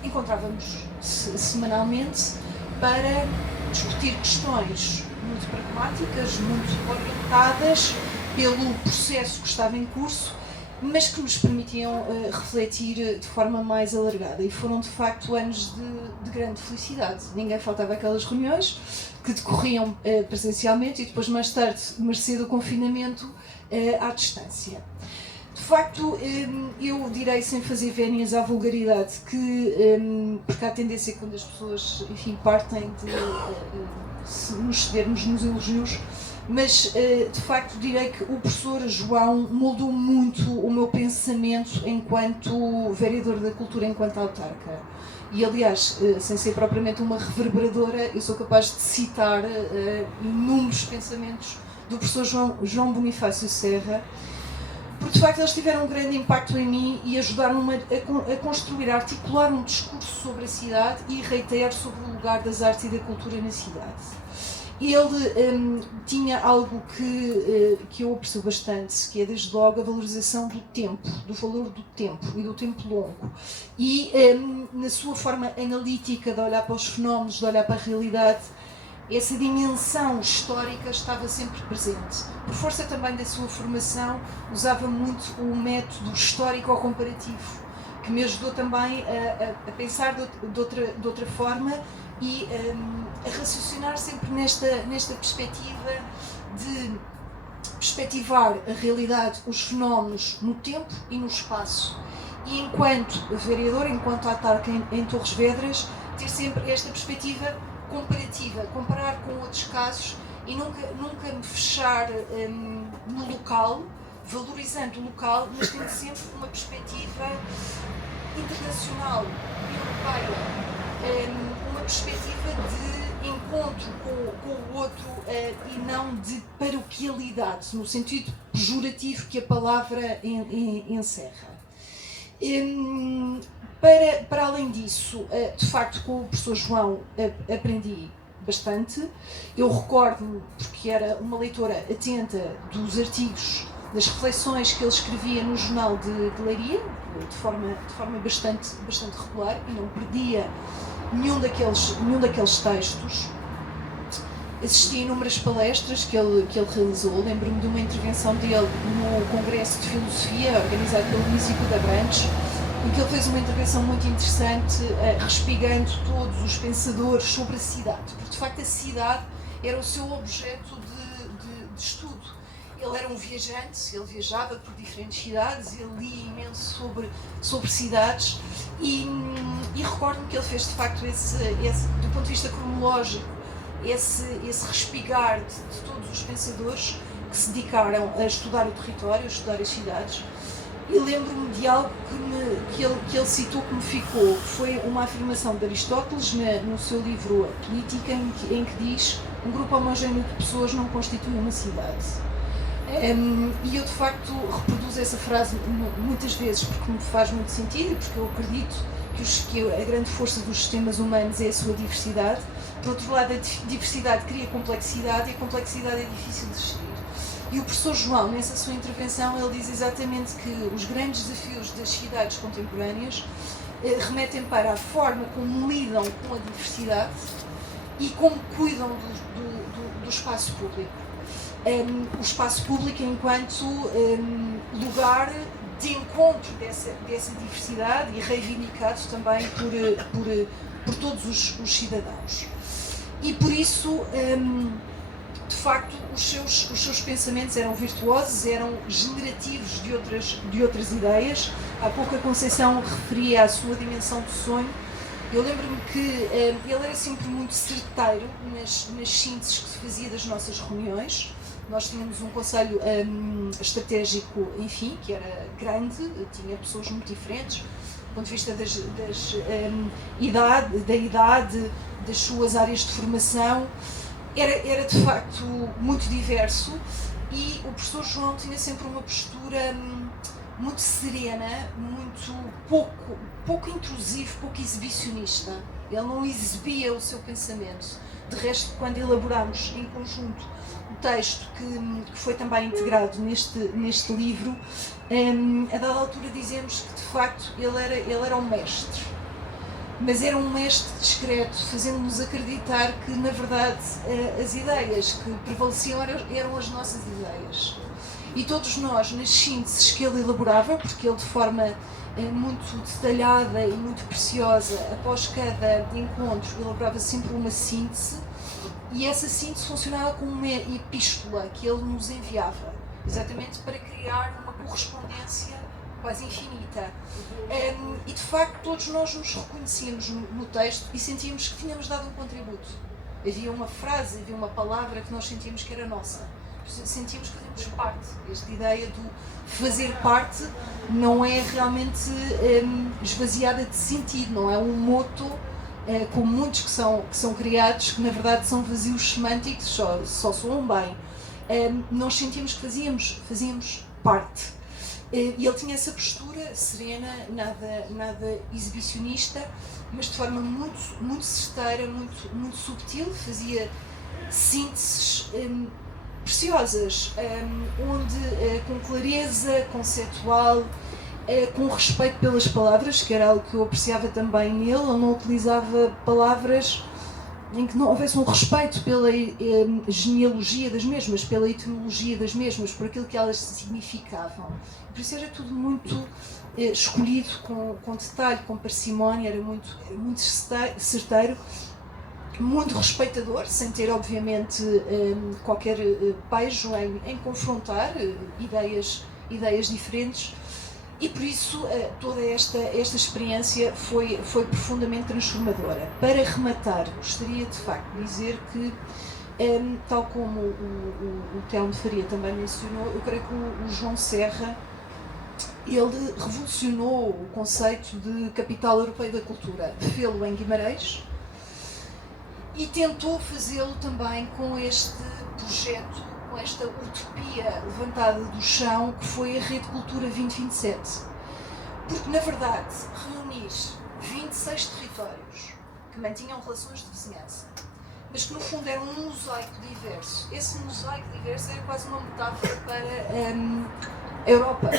encontrávamos semanalmente para discutir questões muito pragmáticas, muito orientadas pelo processo que estava em curso, mas que nos permitiam refletir de forma mais alargada. E foram, de facto, anos de grande felicidade. Ninguém faltava aquelas reuniões que decorriam presencialmente e depois, mais tarde, mercê do confinamento, à distância. De facto, eu direi, sem fazer vénias à vulgaridade, que, porque há a tendência quando as pessoas, enfim, partem de nos cedermos nos elogios, mas de facto direi que o professor João moldou muito o meu pensamento enquanto vereador da cultura, enquanto autarca. E aliás, sem ser propriamente uma reverberadora, eu sou capaz de citar inúmeros pensamentos do professor João Bonifácio Serra, porque de facto eles tiveram um grande impacto em mim e ajudaram-me a construir, a articular um discurso sobre a cidade e reiterar sobre o lugar das artes e da cultura na cidade. ele tinha algo que eu aprecio bastante, que é desde logo a valorização do tempo, do valor do tempo e do tempo longo. E na sua forma analítica de olhar para os fenómenos, de olhar para a realidade, essa dimensão histórica estava sempre presente. Por força também da sua formação, usava muito o método histórico-comparativo, que me ajudou também a pensar de outra forma e a raciocinar sempre nesta perspectiva de perspectivar a realidade, os fenómenos no tempo e no espaço. E enquanto vereador, enquanto autarca em Torres Vedras, ter sempre esta perspectiva comparativa, comparar com outros casos e nunca me fechar no local, valorizando o local, mas tendo sempre uma perspectiva internacional, europeia, uma perspectiva de encontro com o outro e não de paroquialidade, no sentido pejorativo que a palavra encerra. Para além disso, de facto, com o professor João aprendi bastante. Eu recordo-me, porque era uma leitora atenta dos artigos, das reflexões que ele escrevia no jornal de Leiria, de forma bastante regular, e não perdia nenhum daqueles textos. Assisti a inúmeras palestras que ele realizou. Lembro-me de uma intervenção dele no Congresso de Filosofia, organizado pelo Município de Abrantes, em que ele fez uma intervenção muito interessante, respigando todos os pensadores sobre a cidade, porque de facto a cidade era o seu objeto de estudo. Ele era um viajante, ele viajava por diferentes cidades, ele lia imenso sobre cidades e recordo-me que ele fez de facto esse, do ponto de vista cronológico, esse respigar de todos os pensadores que se dedicaram a estudar o território, a estudar as cidades. E lembro-me de algo que ele citou que me ficou, que foi uma afirmação de Aristóteles no seu livro A Política, em que diz: um grupo homogéneo de pessoas não constitui uma cidade. E eu de facto reproduzo essa frase muitas vezes porque me faz muito sentido e porque eu acredito que a grande força dos sistemas humanos é a sua diversidade. Por outro lado, a diversidade cria complexidade e a complexidade é difícil de gerir. E o professor João, nessa sua intervenção, ele diz exatamente que os grandes desafios das cidades contemporâneas remetem para a forma como lidam com a diversidade e como cuidam do espaço público. O espaço público enquanto lugar de encontro dessa diversidade e reivindicado também por todos os cidadãos. E por isso, de facto, os seus pensamentos eram virtuosos, eram generativos de outras ideias. Há pouco a Conceição referia a sua dimensão do sonho. Eu lembro-me que ele era sempre muito certeiro nas sínteses que se fazia das nossas reuniões. Nós tínhamos um conselho estratégico, enfim, que era grande, tinha pessoas muito diferentes, do ponto de vista da idade, das suas áreas de formação. Era de facto muito diverso e o professor João tinha sempre uma postura muito serena, muito pouco intrusivo, pouco exibicionista. Ele não exibia o seu pensamento. De resto, quando elaborámos em conjunto o texto que foi também integrado neste livro, a dada altura dizemos que de facto ele era um mestre. Mas era um mestre discreto, fazendo-nos acreditar que, na verdade, as ideias que prevaleciam eram as nossas ideias. E todos nós, nas sínteses que ele elaborava, porque ele de forma muito detalhada e muito preciosa, após cada encontro, elaborava sempre uma síntese, e essa síntese funcionava como uma epístola que ele nos enviava, exatamente para criar uma correspondência quase infinita. E de facto todos nós nos reconhecíamos no texto e sentíamos que tínhamos dado um contributo. Havia uma frase, havia uma palavra que nós sentíamos que era nossa. Sentíamos que fazíamos parte. Esta ideia do fazer parte não é realmente esvaziada de sentido, não é um moto, como muitos que são criados, que na verdade são vazios semânticos, só soam bem. Nós sentíamos que fazíamos parte. E ele tinha essa postura serena, nada exibicionista, mas de forma muito certeira, muito subtil, fazia sínteses preciosas, onde com clareza conceptual, com respeito pelas palavras, que era algo que eu apreciava também nele, ele não utilizava palavras em que não houvesse um respeito pela genealogia das mesmas, pela etimologia das mesmas, por aquilo que elas significavam. Por isso era tudo muito escolhido com detalhe, com parcimónia, era muito certeiro, muito respeitador, sem ter obviamente qualquer pejo em confrontar ideias diferentes. E por isso toda esta experiência foi profundamente transformadora. Para rematar, gostaria de facto de dizer que, tal como o Telmo Faria também mencionou, eu creio que o João Serra, ele revolucionou o conceito de capital europeia da cultura. Fê-lo em Guimarães e tentou fazê-lo também com este projeto, com esta utopia levantada do chão, que foi a Rede Cultura 2027. Porque, na verdade, reunir 26 territórios que mantinham relações de vizinhança, mas que no fundo eram um mosaico diverso. Esse mosaico diverso era quase uma metáfora para a Europa.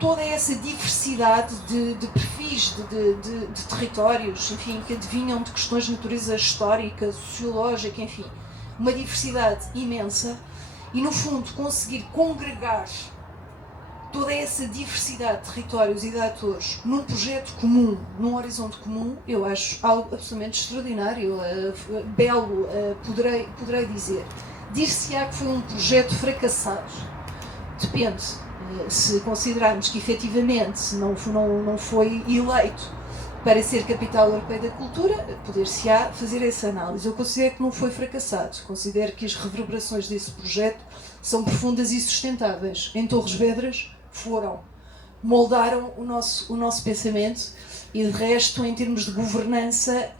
Toda essa diversidade de perfis, de territórios, enfim, que adivinham de questões de natureza histórica, sociológica, enfim, uma diversidade imensa, e no fundo conseguir congregar toda essa diversidade de territórios e de atores num projeto comum, num horizonte comum, eu acho algo absolutamente extraordinário, belo, poderei dizer. Dir-se-á que foi um projeto fracassado. Depende. Se considerarmos que efetivamente não foi eleito para ser capital europeia da cultura, poder-se-á fazer essa análise. Eu considero que não foi fracassado. Considero que as reverberações desse projeto são profundas e sustentáveis. Em Torres Vedras moldaram o nosso pensamento, e de resto, em termos de governança,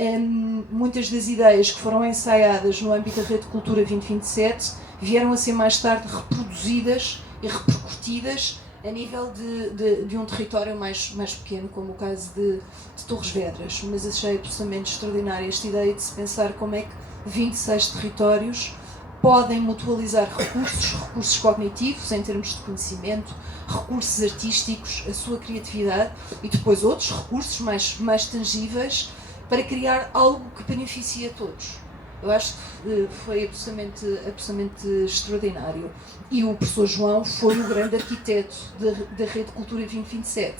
muitas das ideias que foram ensaiadas no âmbito da Rede Cultura 2027 vieram a ser mais tarde reproduzidas e repercutidas a nível de um território mais pequeno, como o caso de Torres Vedras. Mas achei absolutamente extraordinária esta ideia de se pensar como é que 26 territórios podem mutualizar recursos cognitivos, em termos de conhecimento, recursos artísticos, a sua criatividade, e depois outros recursos mais tangíveis, para criar algo que beneficie a todos. Eu acho que foi absolutamente extraordinário. E o professor João foi o grande arquiteto da Rede Cultura 2027.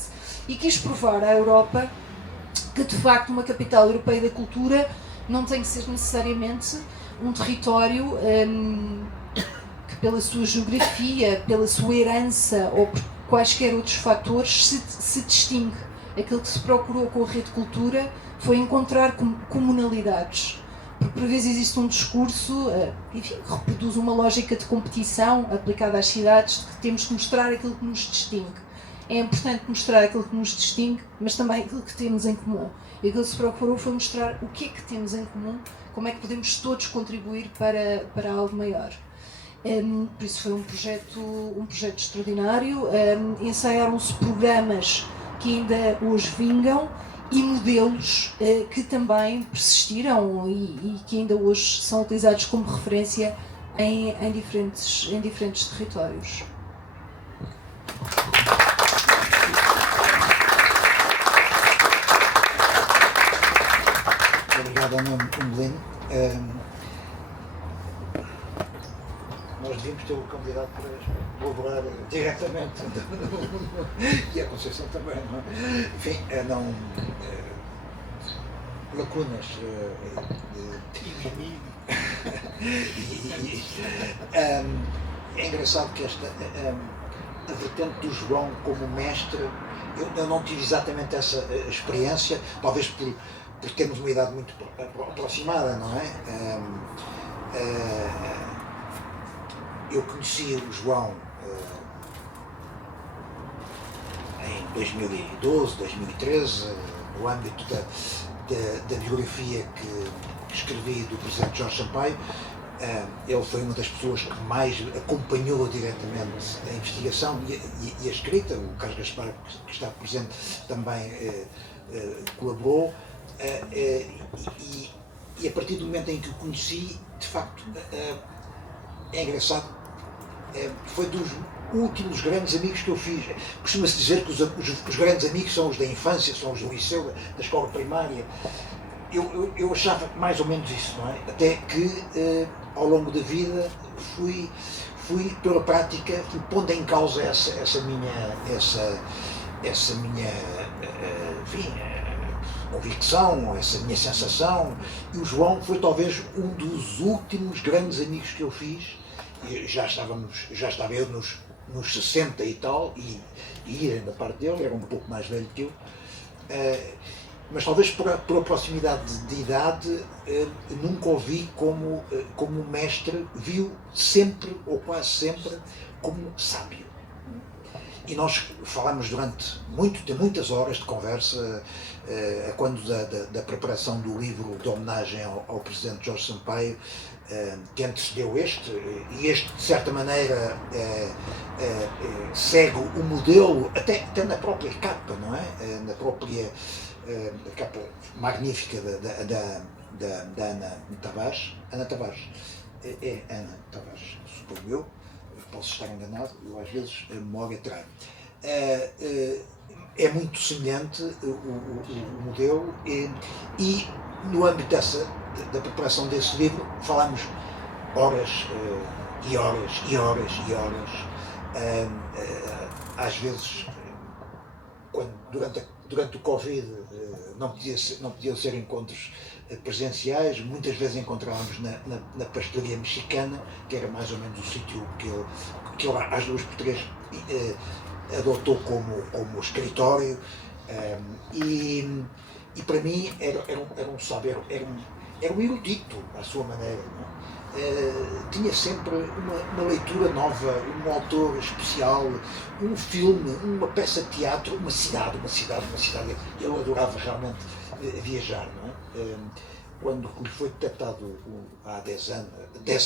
E quis provar à Europa que, de facto, uma capital europeia da cultura não tem que ser necessariamente um território que, pela sua geografia, pela sua herança ou por quaisquer outros fatores, se distingue. Aquilo que se procurou com a Rede Cultura foi encontrar comunalidades. Porque por vezes existe um discurso, enfim, que reproduz uma lógica de competição aplicada às cidades, de que temos que mostrar aquilo que nos distingue. É importante mostrar aquilo que nos distingue, mas também aquilo que temos em comum. E aquilo que se procurou foi mostrar o que é que temos em comum, como é que podemos todos contribuir para algo maior. Por isso foi um projeto extraordinário. Ensaiaram-se programas que ainda hoje vingam, e modelos que também persistiram e que ainda hoje são utilizados como referência em diferentes territórios. Obrigado ao Nuno Melino. Nós devíamos ter o candidato para colaborar diretamente e a Conceição também, não é? Enfim, não lacunas é engraçado que esta a vertente do João como mestre, eu não tive exatamente essa experiência, talvez por termos uma idade muito aproximada, não é? Eu conheci o João em 2012, 2013, no âmbito da biografia que escrevi do Presidente Jorge Sampaio. Ele foi uma das pessoas que mais acompanhou diretamente a investigação e a escrita. O Carlos Gaspar, que está presente, também colaborou. e a partir do momento em que o conheci, de facto, é engraçado, foi dos últimos grandes amigos que eu fiz. Costuma-se dizer que os grandes amigos são os da infância, são os do liceu, da escola primária. Eu achava mais ou menos isso, não é? Até que ao longo da vida fui pela prática, fui pondo em causa essa minha enfim, convicção, essa minha sensação. E o João foi talvez um dos últimos grandes amigos que eu fiz. E já estava eu nos 60 e tal, e da parte dele, era um pouco mais velho que eu. Mas talvez por a proximidade de idade, nunca o vi como o mestre viu sempre, ou quase sempre, como sábio. E nós falamos durante muitas horas de conversa, quando da preparação do livro de homenagem ao presidente Jorge Sampaio, que antecedeu e este, de certa maneira, segue o modelo, até na própria capa, não é? Na própria capa magnífica da Ana Tavares. Ana Tavares. É Ana Tavares, suponho eu. Posso estar enganado, eu às vezes a memória trai. É muito semelhante o modelo e no âmbito da preparação desse livro falámos horas e horas e horas e horas. Às vezes, durante o Covid não podiam ser encontros presenciais, muitas vezes encontrávamos na pastelaria mexicana, que era mais ou menos o sítio que ele às 2x3 adotou como escritório, e para mim era um sábio, era um erudito à sua maneira, não é? Tinha sempre uma leitura nova, um autor especial, um filme, uma peça de teatro, uma cidade. Ele adorava realmente viajar, não é? Quando lhe foi detectado, há 10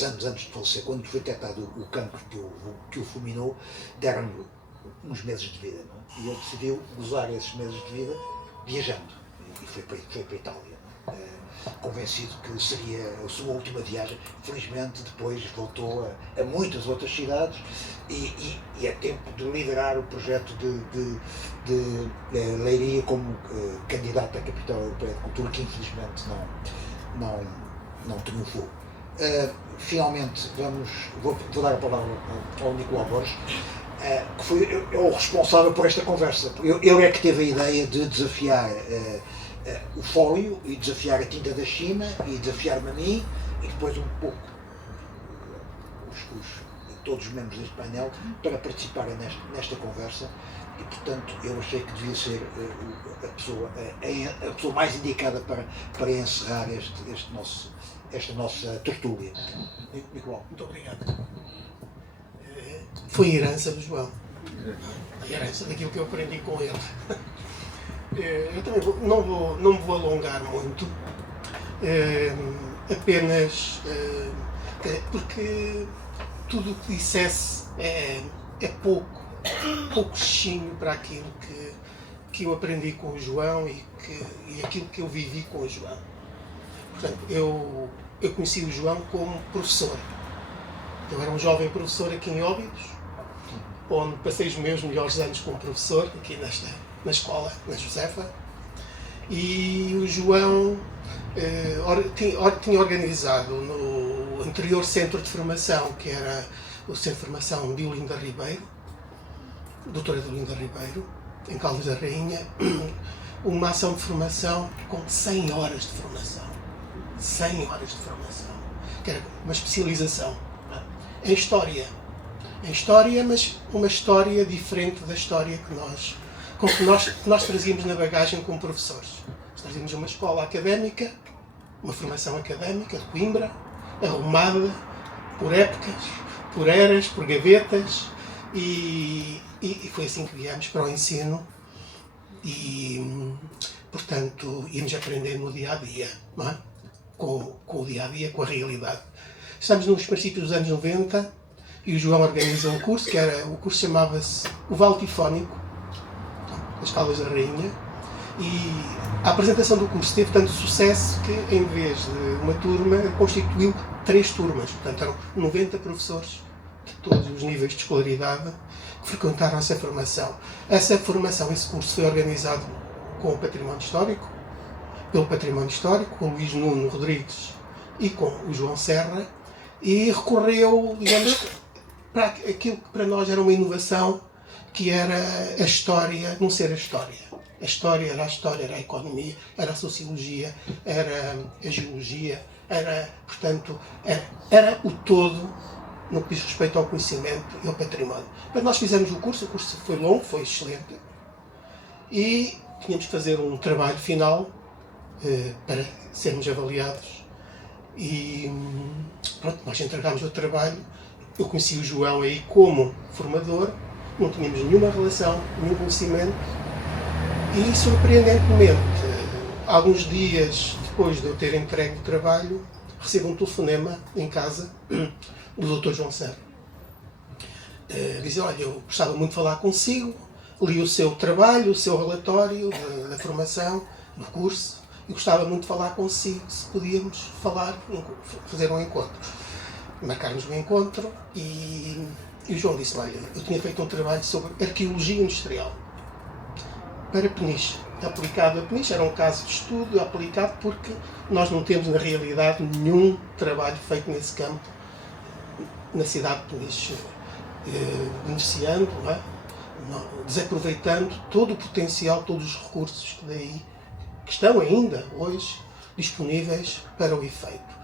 anos antes de falecer, quando lhe foi detectado o cancro que o fulminou, deram-lhe uns meses de vida, não é? E ele decidiu usar esses meses de vida viajando, e foi para a Itália, não é? Convencido que seria a sua última viagem. Felizmente depois voltou a muitas outras cidades e é tempo de liderar o projeto de Leiria como candidato à Capital Europeia de Cultura, que infelizmente não triunfou. Finalmente vou dar a palavra ao Nicolau Borges, que foi o responsável por esta conversa. Ele é que teve a ideia de desafiar o fólio e desafiar a tinta da China e desafiar-me a mim, e depois um pouco todos os membros deste painel para participarem nesta conversa, e portanto eu achei que devia ser a pessoa mais indicada para encerrar esta nossa tertúlia. Nicolau. Muito obrigado. Foi a herança do João, a herança daquilo que eu aprendi com ele. Eu também não me vou alongar muito, apenas porque tudo o que dissesse é pouquinho para aquilo que eu aprendi com o João e aquilo que eu vivi com o João. Portanto, eu conheci o João como professor. Eu era um jovem professor aqui em Óbidos, onde passei os meus melhores anos como professor, aqui na escola, na Josefa, e o João tinha organizado no anterior centro de formação, que era o Centro de Formação de Olinda Ribeiro, doutora de Olinda Ribeiro, em Caldas da Rainha, uma ação de formação com 100 horas de formação. 100 horas de formação, que era uma especialização em História, mas uma história diferente da história que nós trazíamos na bagagem como professores. Nós trazíamos uma escola académica, uma formação académica de Coimbra, arrumada por épocas, por eras, por gavetas, e foi assim que viemos para o ensino e, portanto, íamos aprendendo no dia-a-dia, não é? Com o dia-a-dia, com a realidade. Estamos nos princípios dos anos 90 e o João organiza um curso, o curso chamava-se O Vale Tifónico, das Caldas da Rainha, E a apresentação do curso teve tanto sucesso que, em vez de uma turma, constituiu 3 turmas. Portanto, eram 90 professores de todos os níveis de escolaridade que frequentaram essa formação. Esse curso foi organizado com o Património Histórico, pelo Património Histórico, com o Luís Nuno Rodrigues e com o João Serra, e recorreu, digamos, para aquilo que para nós era uma inovação, que era a história não ser a história. A história, era a economia, era a sociologia, era a geologia, portanto, era o todo no que diz respeito ao conhecimento e ao património. Mas nós fizemos o curso foi longo, foi excelente, e tínhamos que fazer um trabalho final para sermos avaliados. E pronto, nós entregámos o trabalho. Eu conheci o João aí como formador, não tínhamos nenhuma relação, nenhum conhecimento, e surpreendentemente, alguns dias depois de eu ter entregue o trabalho, recebo um telefonema em casa do Dr. João Serra. Diz: olha, eu gostava muito de falar consigo, li o seu trabalho, o seu relatório da formação, do curso, e gostava muito de falar consigo, se podíamos fazer um encontro. Marcarmos um encontro, e o João disse: olha, eu tinha feito um trabalho sobre arqueologia industrial para Peniche, aplicado a Peniche. Era um caso de estudo aplicado, porque nós não temos na realidade nenhum trabalho feito nesse campo na cidade de Peniche, beneficiando, desaproveitando todo o potencial, todos os recursos que estão ainda hoje disponíveis para o efeito.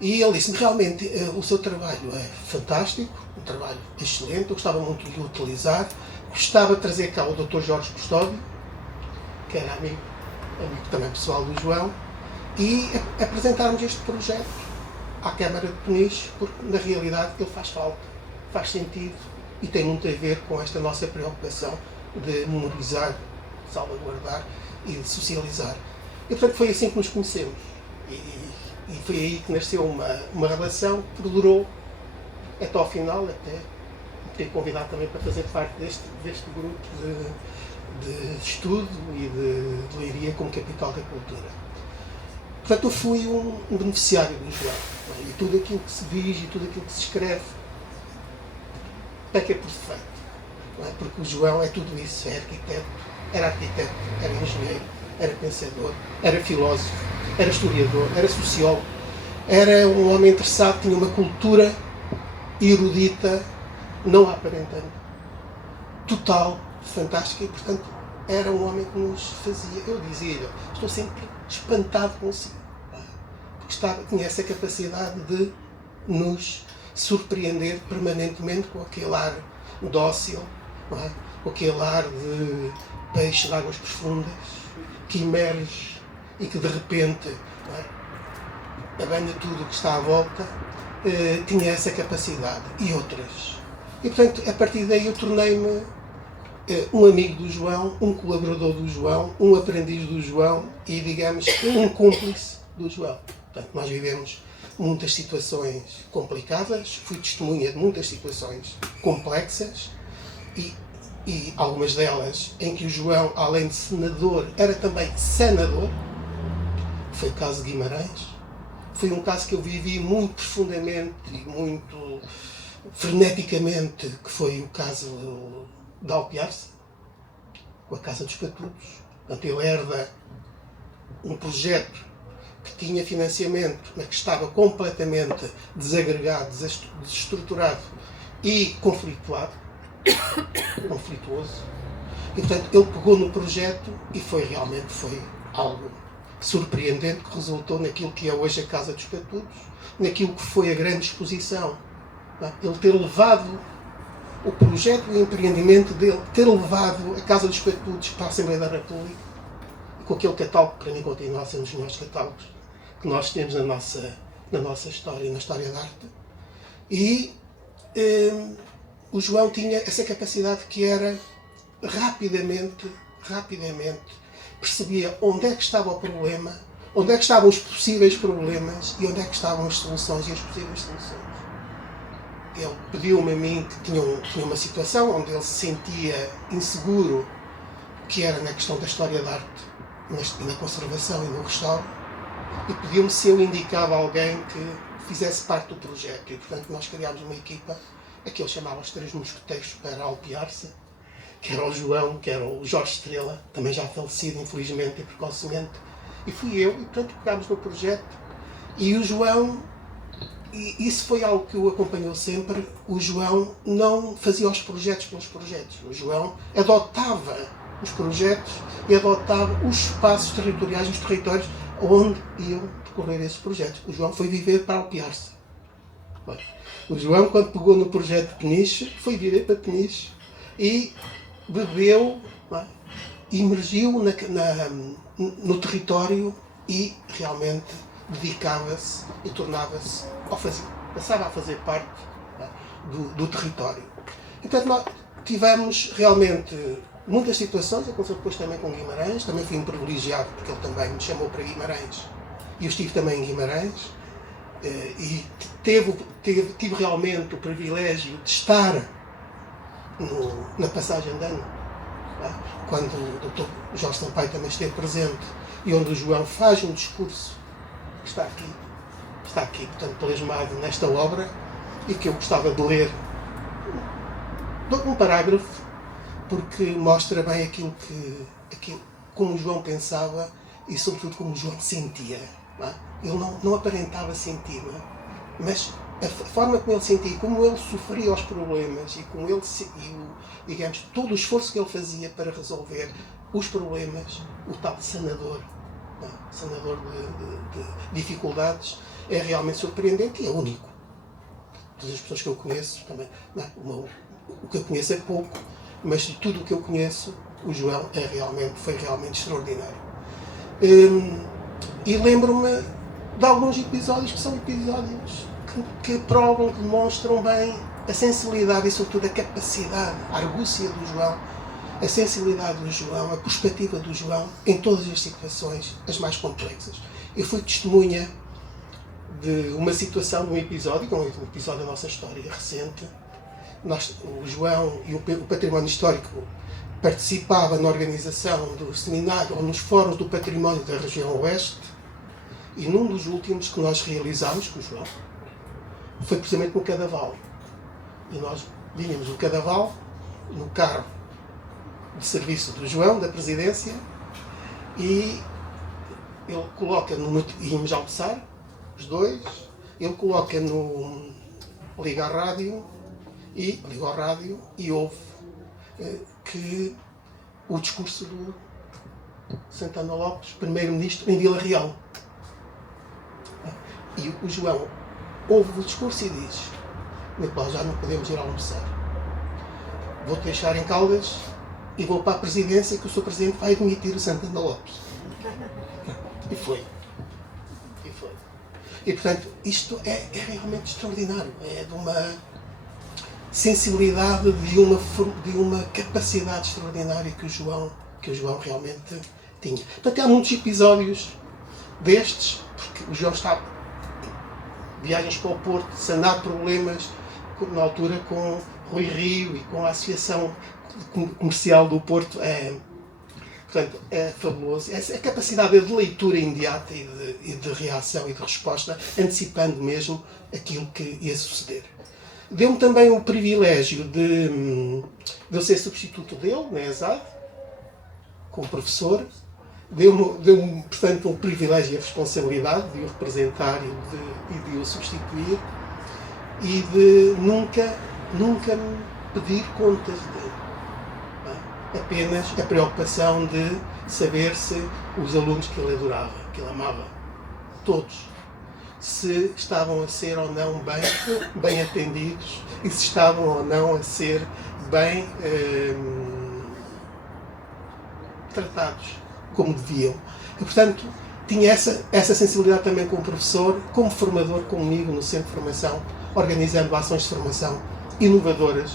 E ele disse-me: realmente o seu trabalho é fantástico, um trabalho excelente, eu gostava muito de o utilizar, gostava de trazer cá o Dr. Jorge Custódio, que era amigo também pessoal do João, e apresentarmos este projeto à Câmara de Peniche, porque na realidade ele faz falta, faz sentido e tem muito a ver com esta nossa preocupação de memorizar, salvaguardar e de socializar. E portanto foi assim que nos conhecemos, e foi aí que nasceu uma relação que durou até ao final, até me ter convidado também para fazer parte deste grupo de estudo e de Leiria como capital da cultura. Portanto, eu fui um beneficiário do João, e tudo aquilo que se diz e tudo aquilo que se escreve peca por defeito, porque o João é tudo isso: é arquiteto, era engenheiro, era pensador, era filósofo, era historiador, era sociólogo, era um homem interessado, tinha uma cultura erudita, não aparentando, total, fantástica, e portanto era um homem que nos fazia. Eu dizia-lhe: estou sempre espantado consigo, porque tinha essa capacidade de nos surpreender permanentemente com aquele ar dócil, com aquele ar de peixe de águas profundas que emerge e que de repente abanha tudo o que está à volta. Tinha essa capacidade e outras. E portanto, a partir daí eu tornei-me um amigo do João, um colaborador do João, um aprendiz do João e, digamos, um cúmplice do João. Portanto, nós vivemos muitas situações complicadas, fui testemunha de muitas situações complexas, e algumas delas em que o João, além de senador, era também sanador. Foi o caso de Guimarães. Foi um caso que eu vivi muito profundamente e muito freneticamente, que foi o caso de Alpiarce, com a Casa dos Catutos. Portanto, ele herda um projeto que tinha financiamento, mas que estava completamente desagregado, desestruturado e conflituoso. E, portanto, ele pegou no projeto e realmente foi algo surpreendente, que resultou naquilo que é hoje a Casa dos Catutos, naquilo que foi a grande exposição. Ele ter levado o projeto e o empreendimento dele, ter levado a Casa dos Catutos para a Assembleia da República, com aquele catálogo que para mim continua a ser um dos melhores catálogos que nós temos na nossa história, na história da arte. E o João tinha essa capacidade, que era rapidamente percebia onde é que estava o problema, onde é que estavam os possíveis problemas e onde é que estavam as soluções e as possíveis soluções. Ele pediu-me a mim que tinha uma situação onde ele se sentia inseguro, que era na questão da história da arte. na conservação e no restauro, e pediu-me se eu indicava alguém que fizesse parte do projeto. E, portanto, nós criámos uma equipa, a que ele chamava os 3 mosqueteiros para Alpiar-se, que era o João, que era o Jorge Estrela, também já falecido, infelizmente e precocemente, e fui eu, e portanto pegámos no projeto. E o João, e isso foi algo que o acompanhou sempre, o João não fazia os projetos pelos projetos. O João adotava os projetos e adotava os espaços territoriais, os territórios onde iam decorrer esses projetos. O João foi viver para Alpiar-se. O João, quando pegou no projeto de Peniche, foi viver para Peniche e bebeu, emergiu no território e realmente dedicava-se e tornava-se, passava a fazer parte do território. Então nós tivemos realmente muitas situações, aconteceu depois também com Guimarães, também fui um privilegiado porque ele também me chamou para Guimarães e eu estive também em Guimarães e tive realmente o privilégio de estar na passagem de ano, quando o Dr. Jorge Sampaio também esteve presente e onde o João faz um discurso que está aqui, portanto, plasmado nesta obra e que eu gostava de ler um parágrafo porque mostra bem aquilo como o João pensava e sobretudo como o João sentia. Ele não aparentava sentir, mas a forma como ele sentia, como ele sofria os problemas e como ele, digamos, todo o esforço que ele fazia para resolver os problemas, o tal sanador de dificuldades, é realmente surpreendente e é único. Todas as pessoas que eu conheço, também, o que eu conheço é pouco, mas de tudo o que eu conheço, o João foi realmente extraordinário. E lembro-me de alguns episódios que são episódios que provam, que demonstram bem a sensibilidade e sobretudo a capacidade, a argúcia do João, a sensibilidade do João, a perspectiva do João em todas as situações, as mais complexas. Eu fui testemunha de uma situação, de um episódio da nossa história recente. O João e o Património Histórico participava na organização do seminário ou nos fóruns do património da região Oeste e num dos últimos que nós realizámos com o João foi precisamente no Cadaval. E nós vínhamos no Cadaval, no carro de serviço do João, da presidência, e ele coloca íamos almoçar, os dois, ele coloca liga ao rádio e ouve que o discurso do Santana Lopes, primeiro-ministro, em Vila Real. E o João ouve o discurso e diz: Nicolau, já não podemos ir almoçar. Vou-te deixar em Caldas e vou para a presidência que o Sr. Presidente vai demitir o Santana Lopes. E foi. E portanto, isto é realmente extraordinário. É de uma sensibilidade, de uma capacidade extraordinária que o João realmente tinha. Portanto, há muitos episódios destes, porque o João está viagens para o Porto, sanar problemas, na altura com Rui Rio e com a Associação Comercial do Porto. Portanto, é fabuloso. Essa capacidade de leitura imediata e de reação e de resposta, antecipando mesmo aquilo que ia suceder. Deu-me também o privilégio de eu ser substituto dele, na ESAD, como professor. Deu-me, portanto, um privilégio e a responsabilidade de o representar e de o substituir e de nunca me pedir contas dele. Apenas a preocupação de saber se os alunos que ele adorava, que ele amava, todos, se estavam a ser ou não bem atendidos e se estavam ou não a ser bem tratados como deviam. E, portanto, tinha essa sensibilidade também como professor, como formador comigo no Centro de Formação, organizando ações de formação inovadoras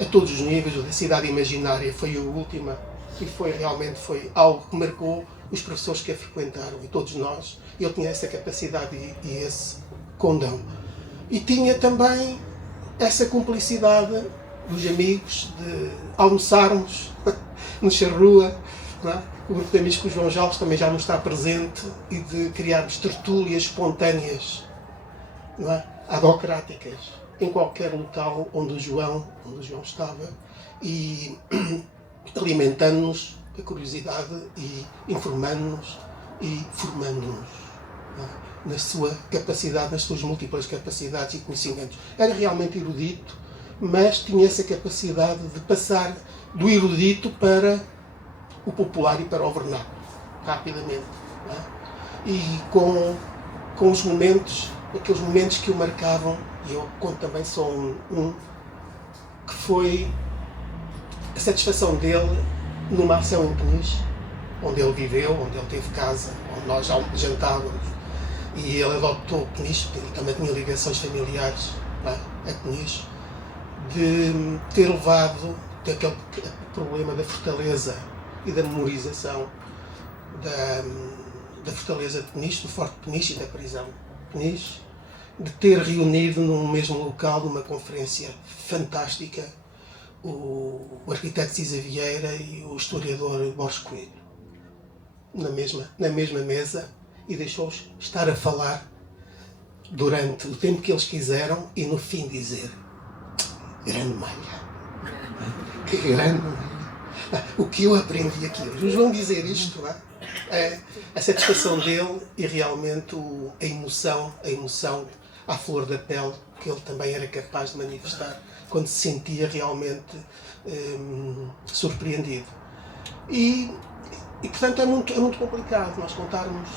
a todos os níveis. A Cidade Imaginária foi a última e foi algo que marcou os professores que a frequentaram e todos nós. Ele tinha essa capacidade e esse condão. E tinha também essa cumplicidade dos amigos, de almoçarmos no Charrua, não é? O grupo de amigos com o João Jalves também já não está presente, e de criarmos tertúlias espontâneas, não é? Adocráticas, em qualquer local onde o João estava, e alimentando-nos a curiosidade e informando-nos e formando-nos, não é? Na sua capacidade, nas suas múltiplas capacidades e conhecimentos. Era realmente erudito, mas tinha essa capacidade de passar do erudito para o popular e para o vernáculo, rapidamente. Não é? E com os momentos, aqueles momentos que o marcavam, e eu conto também só um que foi a satisfação dele numa ação em Peniche, onde ele viveu, onde ele teve casa, onde nós jantávamos, e ele adotou Peniche, porque ele também tinha ligações familiares, não é? A Peniche, de ter levado daquele problema da fortaleza e da memorização da fortaleza de Peniche, do Forte de Peniche e da prisão de Peniche, de ter reunido num mesmo local, numa conferência fantástica, o arquiteto Cisa Vieira e o historiador Borges Coelho, na mesma mesa, e deixou-os estar a falar durante o tempo que eles quiseram, e no fim dizer: grande malha, que grande malha, o que eu aprendi aqui hoje. Os vão dizer isto, não é? A satisfação dele e realmente a emoção à flor da pele que ele também era capaz de manifestar quando se sentia realmente surpreendido. E portanto é muito complicado nós contarmos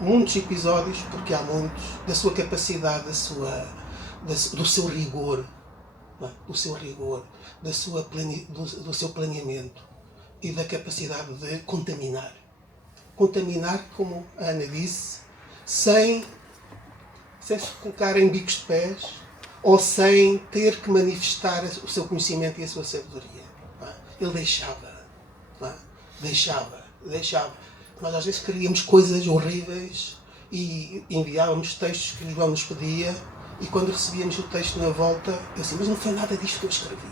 muitos episódios, porque há muitos, da sua capacidade, do seu rigor, não é? Do seu rigor, do seu planeamento e da capacidade de contaminar. Contaminar, como a Ana disse, sem se colocar em bicos de pés ou sem ter que manifestar o seu conhecimento e a sua sabedoria. Não é? Ele deixava. Não é? Deixava. Nós às vezes queríamos coisas horríveis e enviávamos textos que o João nos pedia, e quando recebíamos o texto na volta, eu disse: mas não foi nada disto que eu escrevia.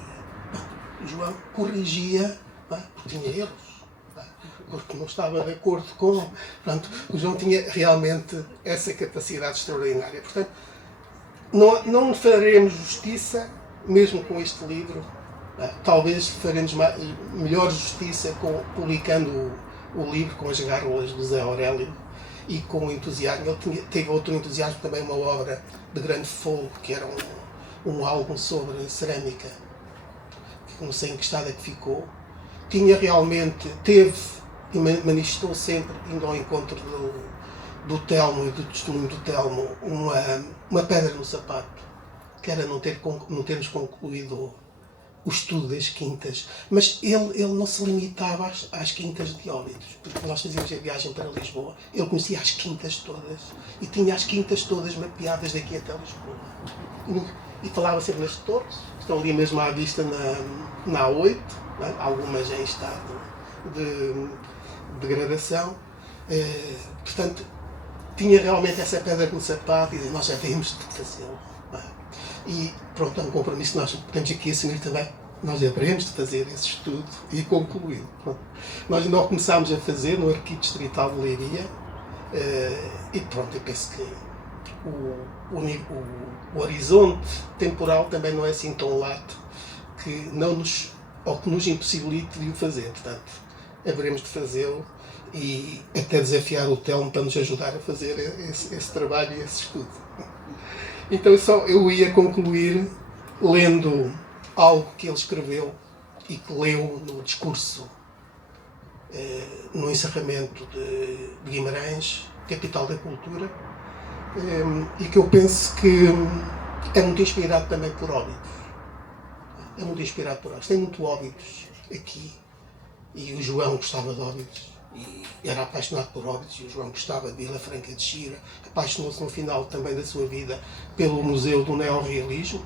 Não. O João corrigia, não é? Porque tinha erros, não é? Porque não estava de acordo com... Portanto, o João tinha realmente essa capacidade extraordinária. Portanto, não faremos justiça, mesmo com este livro. Talvez faremos melhor justiça publicando o livro com as gárgulas do Zé Aurélio e com o entusiasmo. Ele teve outro entusiasmo, também uma obra de grande fogo, que era um álbum sobre cerâmica, que não sei em que estado é que ficou. Teve e manifestou sempre, indo ao encontro do Telmo e do testemunho do Telmo, uma pedra no sapato, que era não termos concluído o estudo das quintas. Mas ele não se limitava às quintas de Óbidos, porque nós fazíamos a viagem para Lisboa, ele conhecia as quintas todas e tinha as quintas todas mapeadas daqui até Lisboa, e falava sempre nas torres, que estão ali mesmo à vista na A8, né? Algumas em estado de degradação. Portanto, tinha realmente essa pedra no sapato, e nós já vimos de fazê-lo. E pronto, é um compromisso que nós podemos aqui assumir também. Nós haveremos de fazer esse estudo e concluí-lo. Nós ainda o começámos a fazer no Arquivo Distrital de Leiria, e pronto, eu penso que o horizonte temporal também não é assim tão lato que nos impossibilite de o fazer. Portanto, haveremos de fazê-lo, e até desafiar o Telmo para nos ajudar a fazer esse trabalho e esse estudo. Então eu ia concluir lendo algo que ele escreveu e que leu no discurso no encerramento de Guimarães, Capital da Cultura, e que eu penso que é muito inspirado também por Óbidos. É muito inspirado por Óbidos. Tem muito Óbidos aqui, e o João gostava de Óbidos e era apaixonado por Óbidos, e o João gostava de Vila Franca de Xira, apaixonou-se no final também da sua vida pelo Museu do Neorrealismo,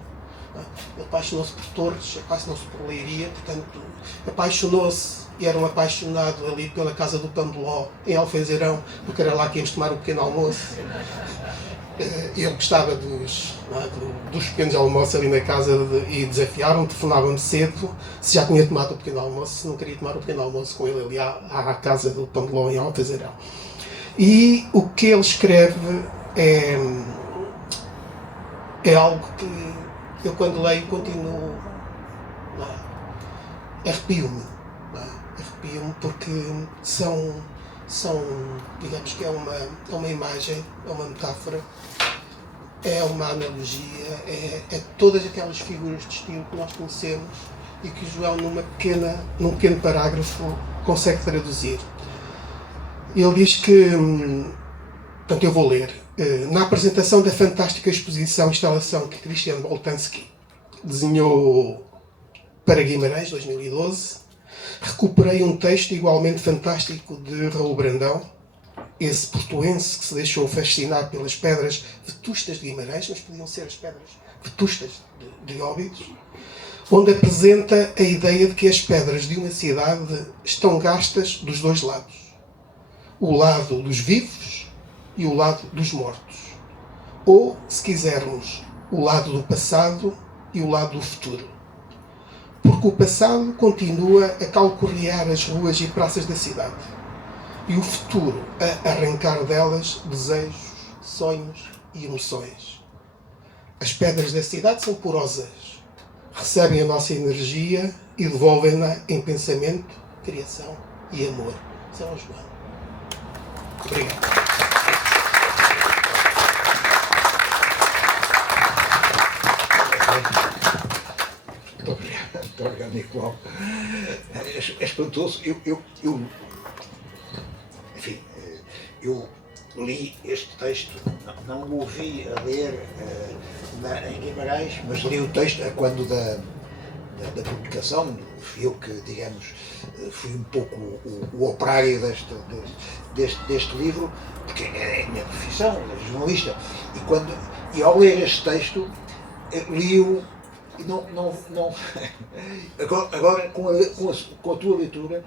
apaixonou-se por Torres, apaixonou-se por Leiria, portanto, apaixonou-se e era um apaixonado ali pela Casa do Pão de Ló, em Alfezeirão, porque era lá que íamos tomar o pequeno almoço. ele gostava dos pequenos almoços ali na casa e desafiavam-me, telefonavam-me cedo se já tinha tomado o pequeno almoço, se não queria tomar o pequeno almoço com ele ali à casa do Pão de Ló em Alfazarão. E o que ele escreve é algo que eu, quando leio, continuo, arrepio-me, arrepio-me, porque são, digamos que é uma imagem, é uma metáfora, é uma analogia, é todas aquelas figuras de estilo que nós conhecemos e que o João, num pequeno parágrafo, consegue traduzir. Ele diz que, portanto, eu vou ler. Na apresentação da fantástica exposição-instalação que Cristian Boltanski desenhou para Guimarães, 2012, recuperei um texto igualmente fantástico de Raul Brandão, esse portuense que se deixou fascinar pelas pedras vetustas de Guimarães, mas podiam ser as pedras vetustas de Óbidos, onde apresenta a ideia de que as pedras de uma cidade estão gastas dos dois lados. O lado dos vivos e o lado dos mortos. Ou, se quisermos, o lado do passado e o lado do futuro. Porque o passado continua a calcorrear as ruas e praças da cidade. E o futuro a arrancar delas desejos, sonhos e emoções. As pedras da cidade são porosas. Recebem a nossa energia e devolvem-na em pensamento, criação e amor. São João. Obrigado. Muito obrigado, Nicolau. É espantoso. Enfim, eu li este texto, não o ouvi a ler em Guimarães, mas li o texto quando da publicação. Eu que, digamos, fui um pouco o operário deste livro, porque é a minha profissão, é jornalista, e ao ler este texto, li-o e não agora com a tua leitura,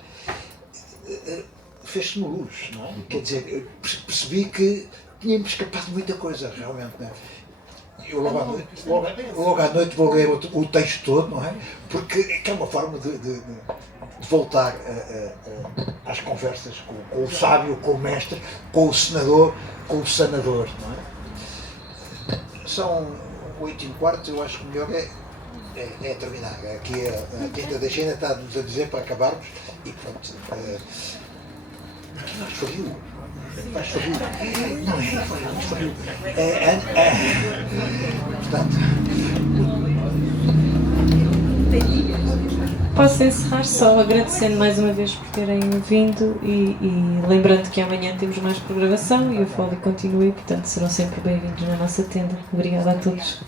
fez-se-me luz, não é? Quer dizer, eu percebi que tinha-me escapado muita coisa, realmente, não é? Eu logo à noite vou ler o texto todo, não é? Porque é uma forma de voltar às conversas com o sábio, com o mestre, com o senador, com o sanador, não é? São 8h15, eu acho que o melhor é terminar. Aqui a Tinta da China está-nos a dizer para acabarmos e pronto. Aqui faz frio. Faz frio. Não é? Faz frio. Portanto. Posso encerrar só agradecendo mais uma vez por terem vindo e lembrando que amanhã temos mais programação e o Fólio continua e, portanto, serão sempre bem-vindos na nossa tenda. Obrigada a todos.